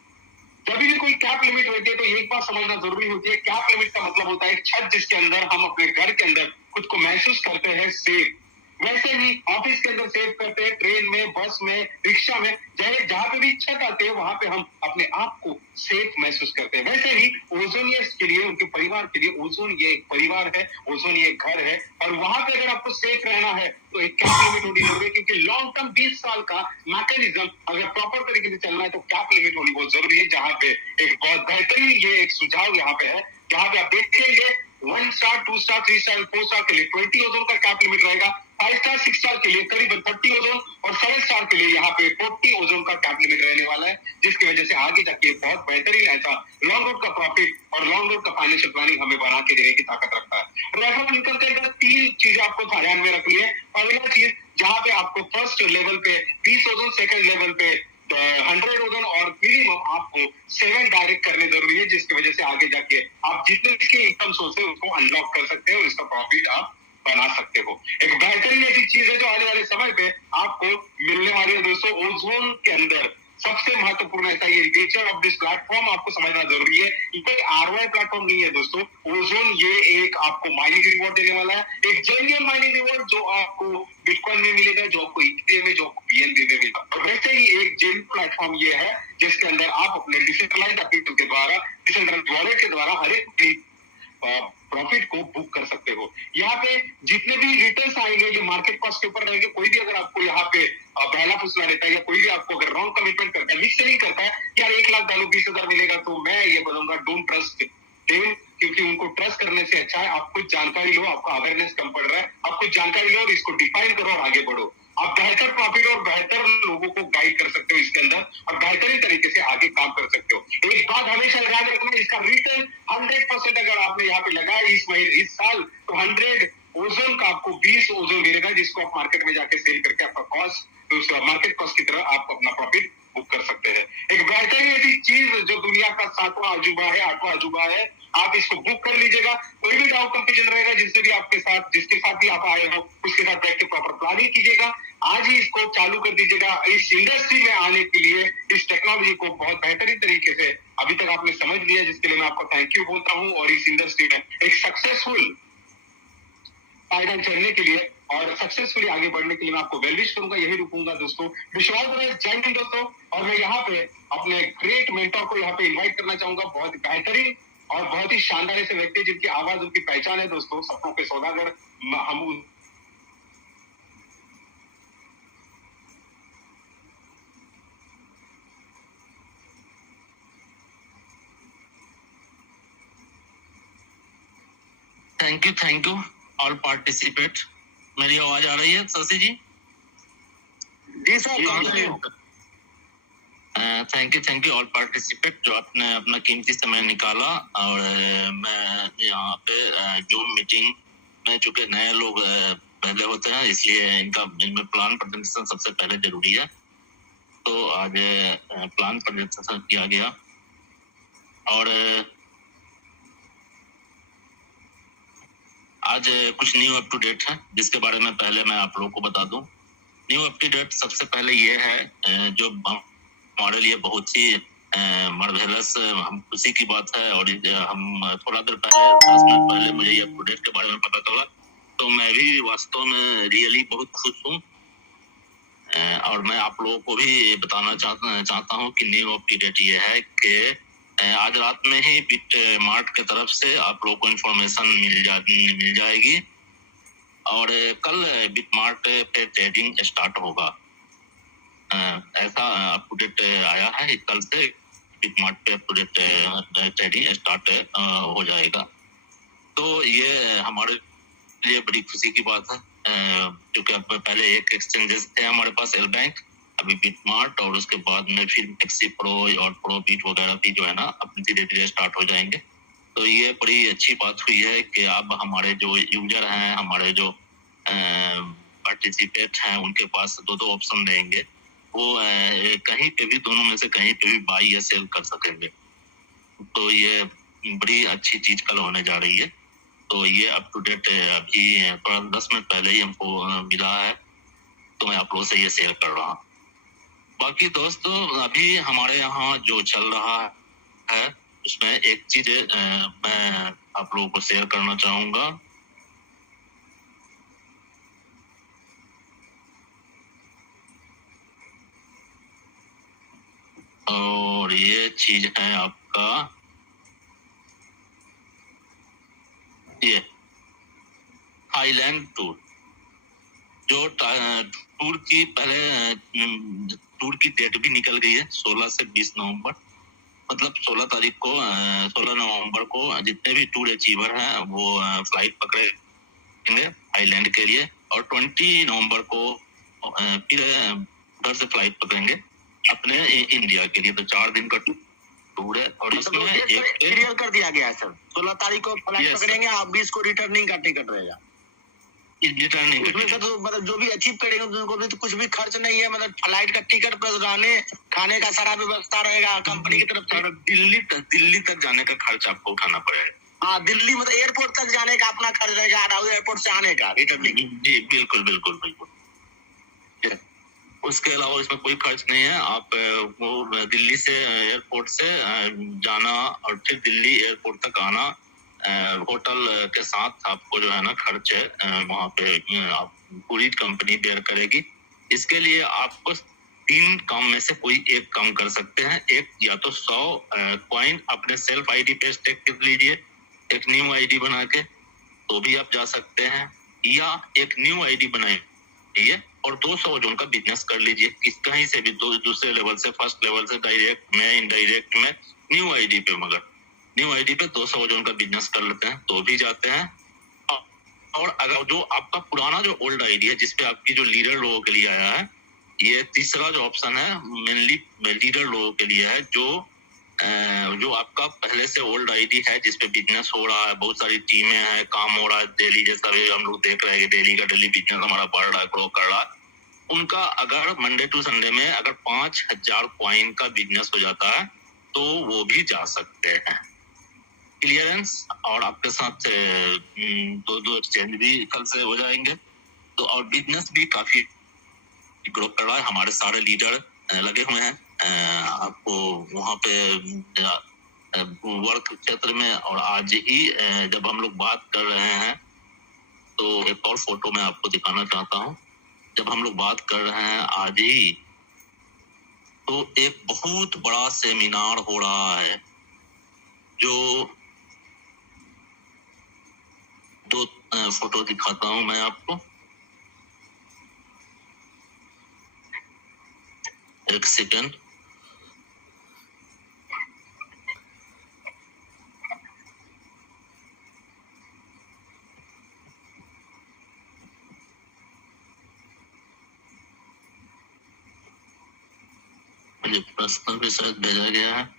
जब भी कोई कैप लिमिट होती है तो एक बात समझना जरूरी होती है, कैप लिमिट का मतलब होता है एक छत जिसके अंदर हम अपने घर के अंदर खुद को महसूस करते हैं सेफ। वैसे ही ऑफिस के अंदर सेव करते हैं, ट्रेन में, बस में, रिक्शा में, चाहे जहां पे भी छत आते हैं वहां पे हम अपने आप को सेफ महसूस करते हैं। वैसे ही ओजोनियर्स के लिए, उनके परिवार के लिए ओजोन ये एक परिवार है, ओजोन ये एक घर है। और वहां पे अगर आपको सेफ रहना है तो एक कैप लिमिट होनी जरूरी है, क्योंकि लॉन्ग टर्म 20 साल का मैकेनिज्म अगर प्रॉपर तरीके से चलना है तो कैप लिमिट होनी बहुत जरूरी है। जहां पे एक बहुत बेहतरीन ये एक सुझाव यहाँ पे है, जहां पे आप देखेंगे 1 स्टार, 2 स्टार, 3 स्टार, 4 स्टार के लिए 20 ओजोन का कैप लिमिट रहेगा, 5 स्टार, 6 स्टार के लिए करीबन 30 ओजोन, और 7 स्टार के लिए यहाँ पे 40 ओजोन का कैप लिमिट रहने वाला है, जिसकी वजह से आगे जाके बहुत बेहतरीन ऐसा लॉन्ग रोड का प्रॉफिट और लॉन्ग रोड का फाइनेंशियल प्लानिंग हमें बना के देने की ताकत रखता है। रेफरल इनकम के अंदर 3 चीजें आपको ध्यान में रखनी है। पहला चीज, जहां पे आपको फर्स्ट लेवल पे 20 ओजोन, सेकंड लेवल पे 100 ओजोन और मिनिमम आपको 7 डायरेक्ट करने जरूरी है, जिसकी वजह से आगे जाके आप जितने इसके इनकम सोर्स है उसको अनलॉक कर सकते हो और इसका प्रॉफिट आप बना सकते हो। एक बेहतरीन ऐसी चीज है जो आने वाले समय पे आपको मिलने वाली है दोस्तों। ओजोन के अंदर सबसे महत्वपूर्ण ऐसा ये नेचर ऑफ दिस प्लेटफॉर्म आपको समझना जरूरी है। ये कोई आरओआई प्लेटफॉर्म नहीं है दोस्तों। ओजोन ये एक आपको माइनिंग रिवॉर्ड देने वाला है, एक जेन्युइन माइनिंग रिवॉर्ड जो आपको बिटकॉइन में मिलेगा, जो आपको इक्विटी में, जो आपको पीएनबी में मिलेगा। और वैसे ही एक जेन्युइन प्लेटफॉर्म ये है जिसके अंदर आप अपने डिसेंट्रलाइज्ड एप्लीकेशन के द्वारा, डिसेंट्रलाइज्ड वॉलेट के द्वारा हर एक प्रॉफिट को बुक कर सकते हो। यहाँ पे जितने भी रिटर्न्स आएंगे ये मार्केट कॉस्ट के ऊपर रहेंगे। कोई भी अगर आपको यहाँ पे पहला फुसला देता है या कोई भी आपको अगर रॉन्ग कमिटमेंट करता है, निश्चय नहीं करता है कि यार 1 लाख डालो 20,000 मिलेगा, तो मैं ये बोलूंगा डोंट ट्रस्ट देम, क्योंकि उनको ट्रस्ट करने से अच्छा है आप कुछ जानकारी लो। आपका अवेयरनेस कम पड़ रहा है, आप कुछ जानकारी लो और इसको डिफाइन करो और आगे बढ़ो। आप बेहतर प्रॉफिट और बेहतर लोगों को गाइड कर सकते हो इसके अंदर और बेहतरीन तरीके से आगे काम कर सकते हो। एक बात हमेशा याद रखना, इसका रिटर्न 100% अगर आपने यहाँ पे लगाया इस साल, तो 100 ओजोन का आपको 20 ओजोन मिलेगा, जिसको आप मार्केट में जाके सेल करके आपका कॉस्ट मार्केट कॉस्ट की तरह आप अपना प्रॉफिट बुक कर सकते हैं। एक बेहतरीन ऐसी चीज जो दुनिया का 7वां अजूबा है, 8वां अजूबा है, आप इसको बुक कर लीजिएगा। कोई भी डाउ कंपटीशन रहेगा जिससे भी आपके साथ, जिसके साथ भी आप आए हो, उसके साथ बैठ के प्रॉपर प्लानिंग कीजिएगा। आज ही इसको चालू कर दीजिएगा। इस इंडस्ट्री में आने के लिए इस टेक्नोलॉजी को बहुत बेहतरीन तरीके से अभी तक आपने समझ लिया, जिसके लिए मैं आपको थैंक यू बोलता हूँ। और इस इंडस्ट्री में एक सक्सेसफुल पायदान चढ़ने के लिए और सक्सेसफुली आगे बढ़ने के लिए मैं आपको वेल विश करूंगा। यही रुकूंगा दोस्तों। विश्वास रहे, जय हिंद दोस्तों। और मैं यहाँ पे अपने ग्रेट मेंटर को यहाँ पे इन्वाइट करना चाहूंगा। बहुत बेहतरीन और बहुत ही शानदार ऐसे व्यक्ति जिनकी आवाज, उनकी पहचान है दोस्तों, सपनों के सौदागर। हम थैंक यू ऑल पार्टिसिपेट। मेरी आवाज आ रही है शशि जी? जी sir. Thank you all participate जो आपने अपना कीमती समय निकाला। और मैं यहाँ पे जूम मीटिंग में, चूंकि नए लोग पहले होते हैं, इसलिए इनमें प्लान प्रेजेंटेशन सबसे पहले जरूरी है। तो आज प्लान प्रेजेंटेशन किया गया और आज कुछ न्यू अप टू डेट है जिसके बारे में पहले मैं आप लोगों को बता दूं। न्यू अप टू डेट सबसे पहले ये है जो हमारे लिए बहुत ही मर्वेलस, हम खुशी की बात है। और हम थोड़ा देर पहले, 10 मिनट पहले मुझे ये अप टू डेट के बारे में पता चला, तो मैं भी वास्तव में रियली बहुत खुश हूँ। और मैं आप लोगों को भी बताना चाहता हूँ कि न्यू अप टू डेट ये है कि आज रात में ही बिट मार्ट की तरफ से आप लोगों को इन्फॉर्मेशन मिल जाएगी और कल बिट मार्ट पे ट्रेडिंग स्टार्ट होगा। ऐसा अप टू डेट आया है। कल से बिट मार्ट पे up to date trading start हो जाएगा। तो ये हमारे लिए बड़ी खुशी की बात है, क्योंकि अब पहले एक एक्सचेंजेस थे हमारे पास, एल बैंक, अभी बिट मार्ट, और उसके बाद में फिर मैक्सी प्रो और प्रो बीट वगैरह भी जो है ना अब धीरे धीरे स्टार्ट हो जाएंगे। तो ये बड़ी अच्छी बात हुई है कि अब हमारे जो यूजर हैं, हमारे जो पार्टिसिपेट हैं, उनके पास दो ऑप्शन रहेंगे। वो कहीं पे भी, दोनों में से कहीं पे भी बाई या सेल कर सकेंगे। तो ये बड़ी अच्छी चीज कल होने जा रही है। तो ये अप टू डेट अभी 10 मिनट पहले ही हमको मिला है, तो मैं आप लोगों से ये शेयर कर रहा हूँ। बाकी दोस्तों, अभी हमारे यहाँ जो चल रहा है उसमें एक चीज मैं आप लोगों को शेयर करना चाहूंगा। और ये चीज है आपका ये थाईलैंड टूर। जो टूर की पहले टूर की डेट भी निकल गई है, 16 से 20 नवंबर। मतलब 16 तारीख को, 16 नवंबर को जितने भी टूर अचीवर हैं वो फ्लाइट पकड़ेंगे थाईलैंड के लिए, और 20 नवंबर को फिर उधर से फ्लाइट पकड़ेंगे अपने इंडिया के लिए। तो 4 दिन का टूर है। और इसमें एक क्लियर कर दिया गया है सर, 16 तारीख को फ्लाइट पकड़ेंगे, आप 20 को रिटर्निंग का टिकट रहेगा। रिटर्निंग उसमें सर तो मतलब जो भी अचीव करेंगे उनको भी तो कुछ भी खर्च नहीं है, मतलब फ्लाइट का टिकट प्लस रहने खाने का सारा व्यवस्था रहेगा कंपनी की तरफ से। दिल्ली तक जाने का खर्च आपको उठाना पड़ेगा। हाँ, दिल्ली मतलब एयरपोर्ट तक जाने का अपना खर्च रहेगा, एयरपोर्ट से आने का रिटर्निंग। जी बिल्कुल बिल्कुल बिल्कुल। उसके अलावा इसमें कोई खर्च नहीं है। आप वो दिल्ली से एयरपोर्ट से जाना और फिर दिल्ली एयरपोर्ट तक आना, होटल के साथ आपको जो है ना खर्च वहाँ पे आप पूरी कंपनी बेयर करेगी। इसके लिए आपको 3 काम में से कोई एक काम कर सकते हैं। एक, या तो 100 कॉइन अपने सेल्फ आईडी पे स्टेक कर लीजिए, एक न्यू आईडी बना के तो भी आप जा सकते हैं, या एक न्यू आईडी बनाइए और 200 जोन का बिजनेस कर लीजिए, किस कहीं से भी दूसरे लेवल से, फर्स्ट लेवल से, डायरेक्ट में, इनडायरेक्ट में, न्यू आईडी पे, मगर न्यू आईडी पे 200 जोन का बिजनेस कर लेते हैं तो भी जाते हैं। और अगर जो आपका पुराना जो ओल्ड आईडी है जिसपे आपकी जो लीडर लोगों के लिए आया है, ये तीसरा जो ऑप्शन है मेनली लीडर लोगों के लिए है, जो आपका पहले से ओल्ड आईडी है जिसपे बिजनेस हो रहा है, बहुत सारी टीमें हैं, काम हो रहा है डेली, जैसा भी हम लोग देख रहे हैं डेली का डेली बिजनेस हमारा बढ़ रहा है, ग्रो कर रहा है। उनका अगर मंडे टू संडे में अगर 5000 कॉइन का बिजनेस हो जाता है तो वो भी जा सकते हैं। क्लियरेंस और आपके साथ दो एक्सचेंज भी कल से हो जाएंगे, तो और बिजनेस भी काफी ग्रो कर रहा है। हमारे सारे लीडर लगे हुए हैं आपको वहाँ पे वर्क क्षेत्र में। और आज ही जब हम लोग बात कर रहे हैं तो एक और फोटो मैं आपको दिखाना चाहता हूँ। जब हम लोग बात कर रहे हैं आज ही, तो एक बहुत बड़ा सेमिनार हो रहा है, जो दो फोटो दिखाता हूँ मैं आपको, एक सेकंड। मुझे पर्सनल भी शायद भेजा गया है।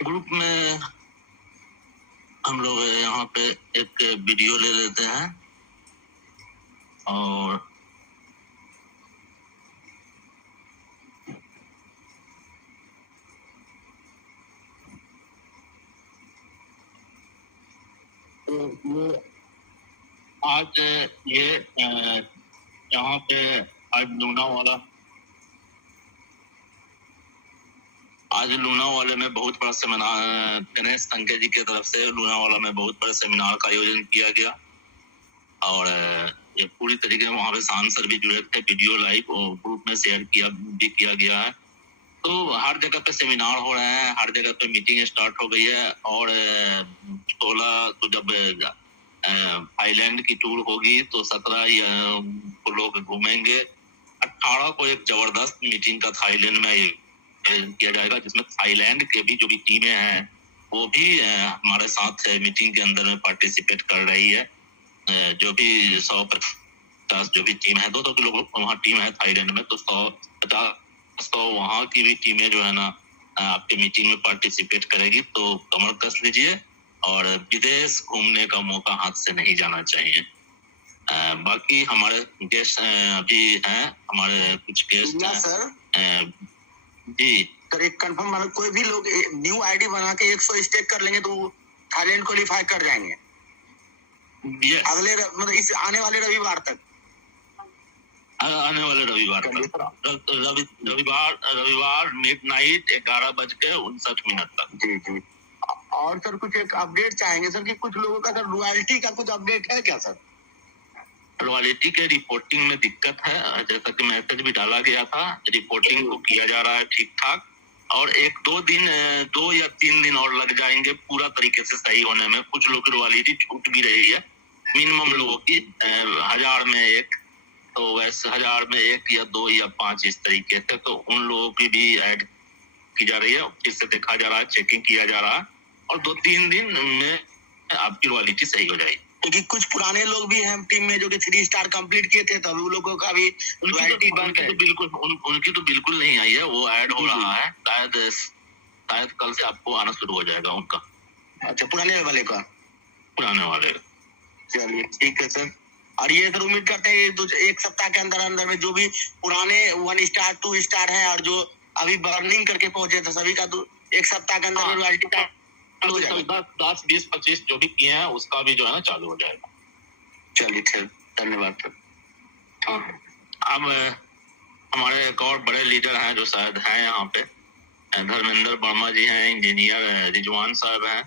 ग्रुप में हम लोग यहाँ पे एक वीडियो ले लेते हैं और वो आज ये यहाँ पे आज लूनावाला में बहुत बड़ा सेमिनार गणेश संके जी की तरफ से लूनावाला में बहुत बड़े सेमिनार का आयोजन किया गया और ये पूरी तरीके से वहाँ पे सांसद भी जुड़े थे, वीडियो लाइव और ग्रुप में शेयर किया गया है। तो हर जगह पे सेमिनार हो रहे हैं, हर जगह पे मीटिंग स्टार्ट हो गई है और 16 तो जब आइलैंड की टूर होगी तो 17 को लोग घूमेंगे। 18 को एक जबरदस्त मीटिंग का थाईलैंड में किया जाएगा, जिसमें थाईलैंड के भी जो भी टीमें हैं वो भी हमारे साथ मीटिंग के अंदर में पार्टिसिपेट कर रही है। जो भी 150 जो भी टीम है, 200 लोग वहाँ टीम है थाईलैंड में, तो 150 तो वहाँ की भी टीमें जो है ना आपके मीटिंग में पार्टिसिपेट करेगी। तो कमर कस लीजिए और विदेश घूमने का मौका हाथ से नहीं जाना चाहिए। बाकी हमारे गेस्ट अभी हैं, हमारे कुछ गेस्ट हैं सर जी। सर एक कंफर्म मतलब कोई भी लोग न्यू आईडी बना के 100 स्टेक कर लेंगे तो थाईलैंड क्वालिफाई कर जाएंगे अगले मतलब इस आने वाले रविवार तक, आने वाले रविवार मिडनाइट 11:59 तक। जी जी। और सर कुछ एक अपडेट चाहेंगे सर कि कुछ लोगों का सर रॉयल्टी का कुछ अपडेट है क्या सर? रॉयल्टी के रिपोर्टिंग में दिक्कत है, जैसा कि मैसेज भी डाला गया था, रिपोर्टिंग को किया जा रहा है ठीक ठाक और 2 या 3 दिन और लग जाएंगे पूरा तरीके से सही होने में। कुछ लोग की रॉयल्टी छूट भी रही है, मिनिमम लोगों की 1000 में 1, तो वैसे 1000 में 1 या 2 या 5 इस तरीके से, तो उन लोगों की भी ऐड की जा रही है, फिर से देखा जा रहा है, चेकिंग किया जा रहा है और 2-3 दिन में आपकी रॉयल्टी सही हो जाएगी। क्योंकि कुछ पुराने लोग भी हैं टीम में जो कि 3 स्टार कंप्लीट किए थे, तब उन लोगों का भी रॉयल्टी बंद है। उनकी तो बिल्कुल नहीं आई है, वो ऐड हो रहा है, शायद कल से आपको आना शुरू हो जाएगा उनका। अच्छा, पुराने वाले का? चलिए ठीक है सर। और ये सर उम्मीद करते हैं 1 सप्ताह के अंदर में जो भी पुराने 1 स्टार 2 स्टार है और जो अभी बर्निंग करके पहुंचे थे सभी का तो 1 सप्ताह के अंदर रॉयल्टी का 10, 20, 25 जो भी किए हैं उसका भी जो है ना चालू हो जाएगा। चलिए ठीक, धन्यवाद सर। अब हमारे एक और बड़े लीडर हैं जो शायद हैं यहाँ पे, धर्मेंद्र वर्मा जी हैं, इंजीनियर रिजवान साहब हैं।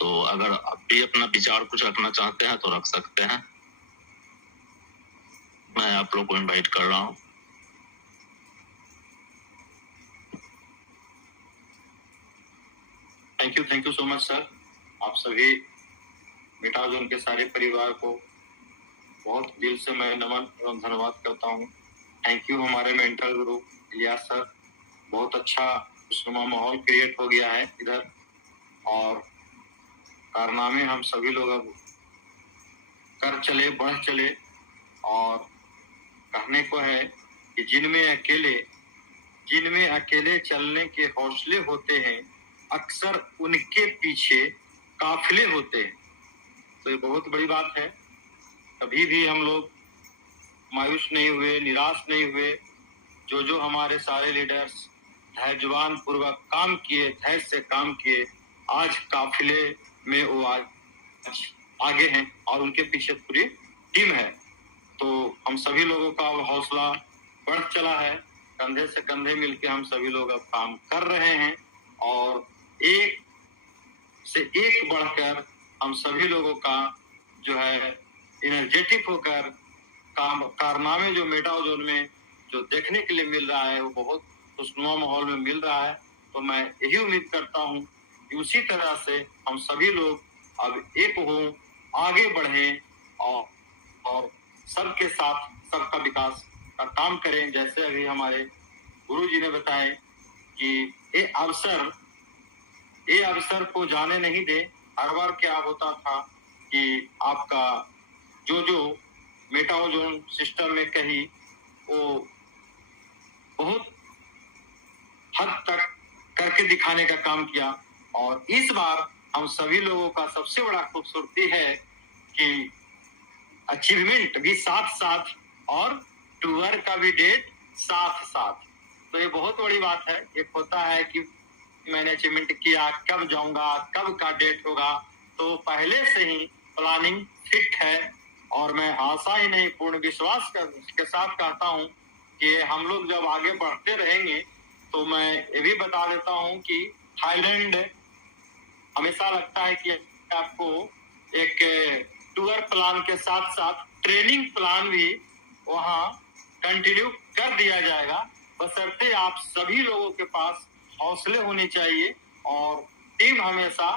तो अगर आप भी अपना विचार कुछ रखना चाहते हैं तो रख सकते हैं। मैं आप लोग को इनवाइट कर रहा हूँ। Thank you so much sir. आप सभी मिटाओ जोन के सारे परिवार को बहुत दिल से मैं नमन एवं धन्यवाद करता हूँ। थैंक यू हमारे मेंटर गुरु इलियास सर। बहुत अच्छा खुशनुमा माहौल क्रिएट हो गया है इधर, और कारनामे हम सभी लोग अब कर चले, बढ़ चले। और कहने को है कि जिनमें अकेले चलने के हौसले होते हैं, अक्सर उनके पीछे काफिले होते हैं। तो ये बहुत बड़ी बात है। कभी भी हम लोग मायूस नहीं हुए, निराश नहीं हुए। जो हमारे सारे लीडर्स धैर्यवान पूर्वक काम किए, धैर्य से काम किए, आज काफिले में वो आज आगे हैं और उनके पीछे पूरी टीम है। तो हम सभी लोगों का हौसला बढ़ चला है। कंधे से कंधे मिलकर हम सभी लोग अब काम कर रहे हैं, और एक से एक बढ़कर हम सभी लोगों का जो है एनर्जेटिक होकर कारनामे जो मेटाओ जोन में जो देखने के लिए मिल रहा है वो बहुत खुशनुमा माहौल में मिल रहा है। तो मैं यही उम्मीद करता हूँ कि उसी तरह से हम सभी लोग अब एक हो, आगे बढ़ें और सबके साथ सबका विकास का काम करें। जैसे अभी हमारे गुरु जी ने बताए कि ये अवसर को जाने नहीं दे। हर बार क्या होता था कि आपका जो मेटाओ जोन सिस्टम में कही वो बहुत हद तक करके दिखाने का काम किया, और इस बार हम सभी लोगों का सबसे बड़ा खूबसूरती है कि अचीवमेंट भी साथ साथ और टूर का भी डेट साथ साथ। तो ये बहुत बड़ी बात है। एक होता है कि मैंने अचीवमेंट किया, कब जाऊंगा, कब का डेट होगा, तो पहले से ही प्लानिंग फिट है। और मैं आशा ही नहीं पूर्ण विश्वास के साथ कहता हूँ कि हम लोग जब आगे बढ़ते रहेंगे, तो मैं ये भी बता देता हूँ कि थाईलैंड हमेशा लगता है कि आपको एक टूर प्लान के साथ साथ ट्रेनिंग प्लान भी वहाँ कंटिन्यू कर दिया जाएगा, बशर्ते आप सभी लोगों के पास हौसले होने चाहिए और टीम हमेशा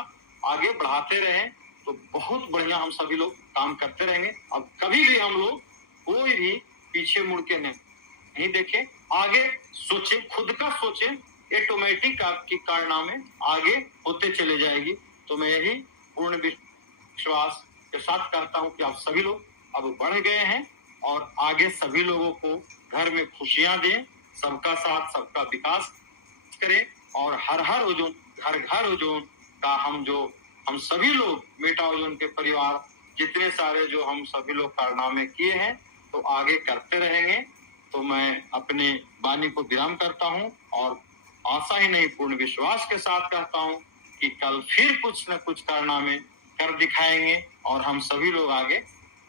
आगे बढ़ाते रहें। तो बहुत बढ़िया हम सभी लोग काम करते रहेंगे। अब कभी भी हम लोग कोई भी पीछे मुड़ के नहीं देखें, आगे सोचे, खुद का सोचे, ऑटोमेटिक आपकी कारनामे आगे होते चले जाएगी। तो मैं यही पूर्ण विश्वास के साथ कहता हूँ कि आप सभी लोग अब बढ़ गए हैं और आगे सभी लोगों को घर में खुशियां दें, सबका साथ सबका विकास करें, और हर हुजूम, घर हुजूम का हम सभी लोग मेटाओ जोन के परिवार जितने सारे जो हम सभी लोग कारनामे किए हैं तो आगे करते रहेंगे। तो मैं अपने वाणी को विराम करता हूं और आशा ही नहीं पूर्ण विश्वास के साथ कहता हूं कि कल फिर कुछ न कुछ कारनामे कर दिखाएंगे और हम सभी लोग आगे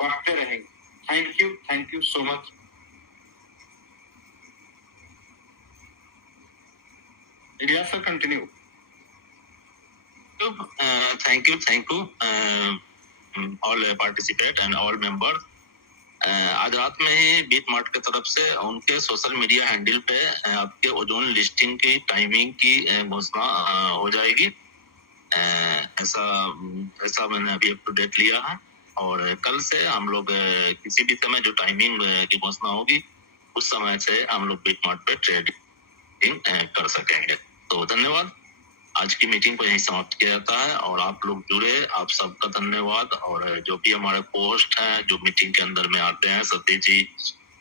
बढ़ते रहेंगे। Thank you so much. Ilyas sir continue. Thank you all participate and all members। आज रात में ही बीट मार्ट की तरफ से उनके सोशल मीडिया हैंडल पे आपके ओजोन लिस्टिंग की टाइमिंग की घोषणा हो जाएगी। ऐसा मैंने अभी अप टू डेट लिया है, और कल से हम लोग किसी भी समय जो टाइमिंग की घोषणा होगी उस समय से हम लोग बीट मार्ट पे ट्रेडिंग कर सकेंगे। तो धन्यवाद। आज की मीटिंग को यहीं समाप्त किया जाता है, और आप लोग जुड़े, आप सबका धन्यवाद। और जो भी हमारे पोस्ट हैं जो मीटिंग के अंदर में आते हैं, सतीश जी,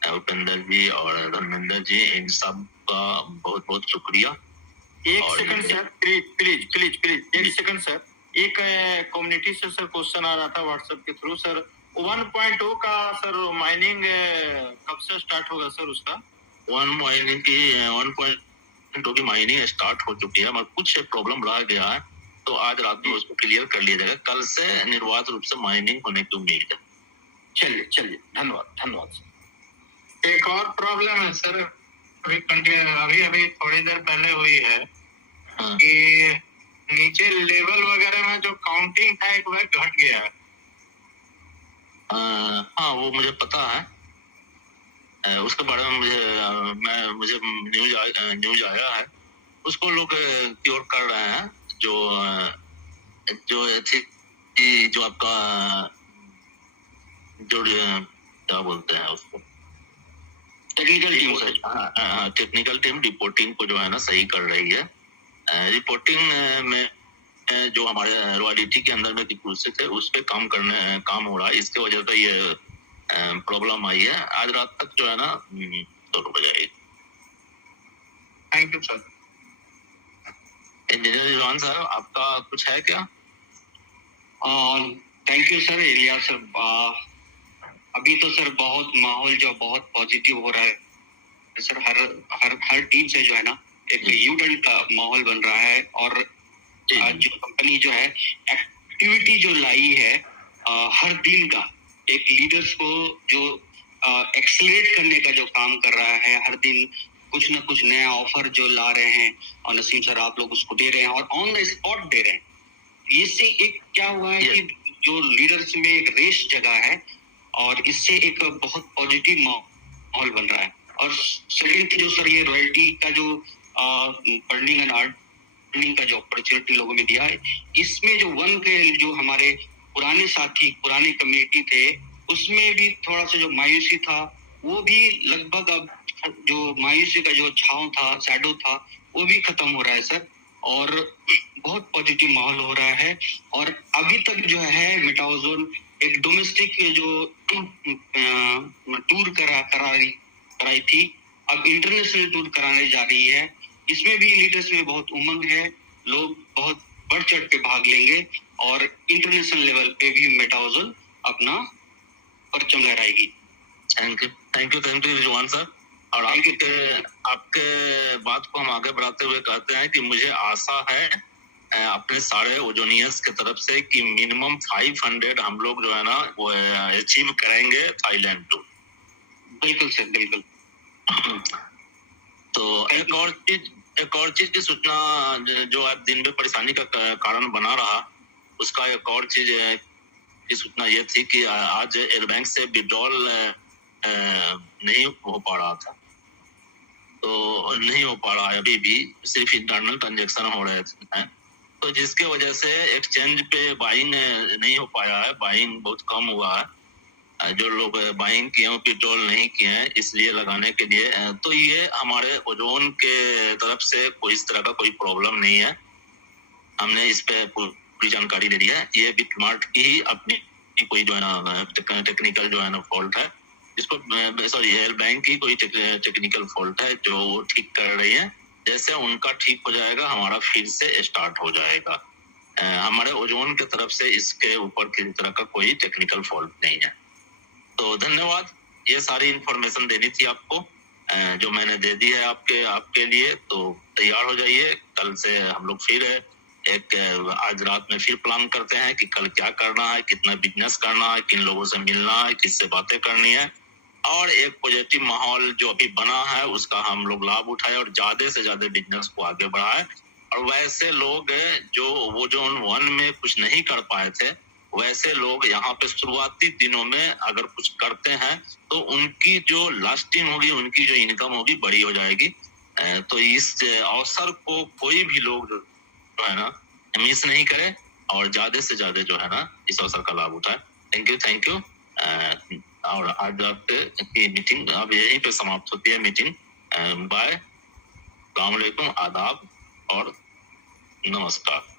उपेंद्र जी और धर्मेंद्र जी, इन सब का बहुत बहुत शुक्रिया। एक सेकंड सर, प्लीज एक सेकंड सर। एक कम्युनिटी से सर क्वेश्चन आ रहा था व्हाट्सएप के थ्रू सर। 1.0 का सर माइनिंग कब से स्टार्ट होगा सर? उसका 1.0 की माइनिंग स्टार्ट हो चुकी है, मगर कुछ प्रॉब्लम रह गया है, तो आज रात में उसको क्लियर कर लिया जाएगा। कल से निर्बाध रूप से माइनिंग होने की उम्मीद है। चलिए धन्यवाद सर। एक और प्रॉब्लम है सर, अभी थोड़ी देर पहले हुई है हाँ। कि नीचे लेवल वगैरह में जो काउंटिंग था एक वह घट गया है। हाँ, वो मुझे पता है। उसके बारे में मुझे न्यूज आया है। उसको लोग क्योर कर रहे हैं। जो आपका जो क्या बोलते हैं उसको, टेक्निकल टीम सर। हाँ, टेक्निकल टीम रिपोर्टिंग को जो है ना सही कर रही है। रिपोर्टिंग में जो हमारे रॉयल्टी के अंदर में कुछ थे उस पे काम हो रहा है। इसके वजह से ये प्रॉब्लम आई है। आज रात तक जो है ना सॉल्व हो जाएगी। Thank you sir. Engineer Rizwan sir, आपका कुछ है क्या? Thank you sir, Ilyas sir. अभी तो सर बहुत माहौल जो बहुत पॉजिटिव हो रहा है सर। हर टीम से जो है ना एक यूटर्न का माहौल बन रहा है। और जो कंपनी जो है एक्टिविटी जो लाई है हर दिन का, एक लीडर्स को जो एक्सलेट करने का जो काम कर रहा है, हर दिन कुछ ना कुछ नया ऑफर जो ला रहे हैं और नसीम सर आप लोग उसको दे रहे हैं और ऑन द स्पॉट दे रहे हैं। इससे एक क्या हुआ है कि जो लीडर्स में एक रेस जगह है और इससे एक बहुत पॉजिटिव माहौल बन रहा है। और सेकंड जो सर ये रॉयल्टी का जो अर्निंग एंड अर्निंग का जो अपॉर्चुनिटी लोगों में दिया है, इसमें जो वन के जो हमारे पुराने साथी पुराने कम्युनिटी थे उसमें भी थोड़ा सा जो मायूसी था वो भी लगभग अब जो मायूसी का जो छांव था, शैडो था, वो भी खत्म हो रहा है सर। और बहुत पॉजिटिव माहौल हो रहा है। और अभी तक जो है मेटाओजोन एक डोमेस्टिक जो टूर कराई थी, अब इंटरनेशनल टूर कराने जा रही है। इसमें भी लीडर्स में बहुत उमंग है, लोग बहुत बढ़ चढ़ के भाग लेंगे और इंटरनेशनल लेवल पे भी मेटाओजोन अपना परचम लहराएगी। Thank you Rizwan sir. और आपके बात को हम आगे बढ़ाते हुए कहते हैं कि मुझे आशा है अपने सारे ओजोनियर्स के तरफ से कि मिनिमम 500 हम लोग जो है ना वो अचीव करेंगे थाईलैंड टूर। बिल्कुल सर, बिल्कुल। तो एक और चीज की सूचना जो आज दिन में परेशानी का कारण बना रहा, उसका एक और चीज की सूचना ये थी कि आज एयर बैंक से विड्रॉल नहीं हो पा रहा था। तो नहीं हो पा रहा है अभी भी, सिर्फ इंटरनल ट्रांजेक्शन हो रहे हैं। तो जिसके वजह से एक्सचेंज पे बाइंग नहीं हो पाया है, बाइंग बहुत कम हुआ है। जो लोग बाइंग किए हैं विड्रॉल नहीं किए हैं इसलिए लगाने के लिए। तो ये हमारे ओजोन के तरफ से कोई इस तरह का कोई प्रॉब्लम नहीं है। हमने इस पे पूरी जानकारी ले ली है। ये बिटमार्ट की ही अपनी कोई जो है ना टेक्निकल जो है ना फॉल्ट है, इसको एयर बैंक की कोई टेक्निकल फॉल्ट है जो वो ठीक कर रही है। जैसे उनका ठीक हो जाएगा हमारा फिर से स्टार्ट हो जाएगा। हमारे ओजोन के तरफ से इसके ऊपर किसी तरह का कोई टेक्निकल फॉल्ट नहीं है। तो धन्यवाद, ये सारी इंफॉर्मेशन देनी थी आपको जो मैंने दे दी है आपके लिए। तो तैयार हो जाइए, कल से हम लोग फिर आज रात में फिर प्लान करते हैं कि कल क्या करना है, कितना बिजनेस करना है, किन लोगों से मिलना है, किससे बातें करनी है। और एक पॉजिटिव माहौल जो अभी बना है उसका हम लोग लाभ उठाए और ज्यादा से ज्यादा बिजनेस को आगे बढ़ाए। और वैसे लोग जो वो जो 1 में कुछ नहीं कर पाए थे, वैसे लोग यहाँ पे शुरुआती दिनों में अगर कुछ करते हैं तो उनकी जो लास्टिंग होगी, उनकी जो इनकम होगी बड़ी हो जाएगी। तो इस अवसर को कोई भी लोग जो है ना मिस नहीं करे और ज्यादा से ज्यादा जो है ना इस अवसर का लाभ उठाए। Thank you. और आज आपकी मीटिंग अब यहीं पे समाप्त होती है मीटिंग। बाय, अस्सलाम वालेकुम, आदाब और नमस्कार।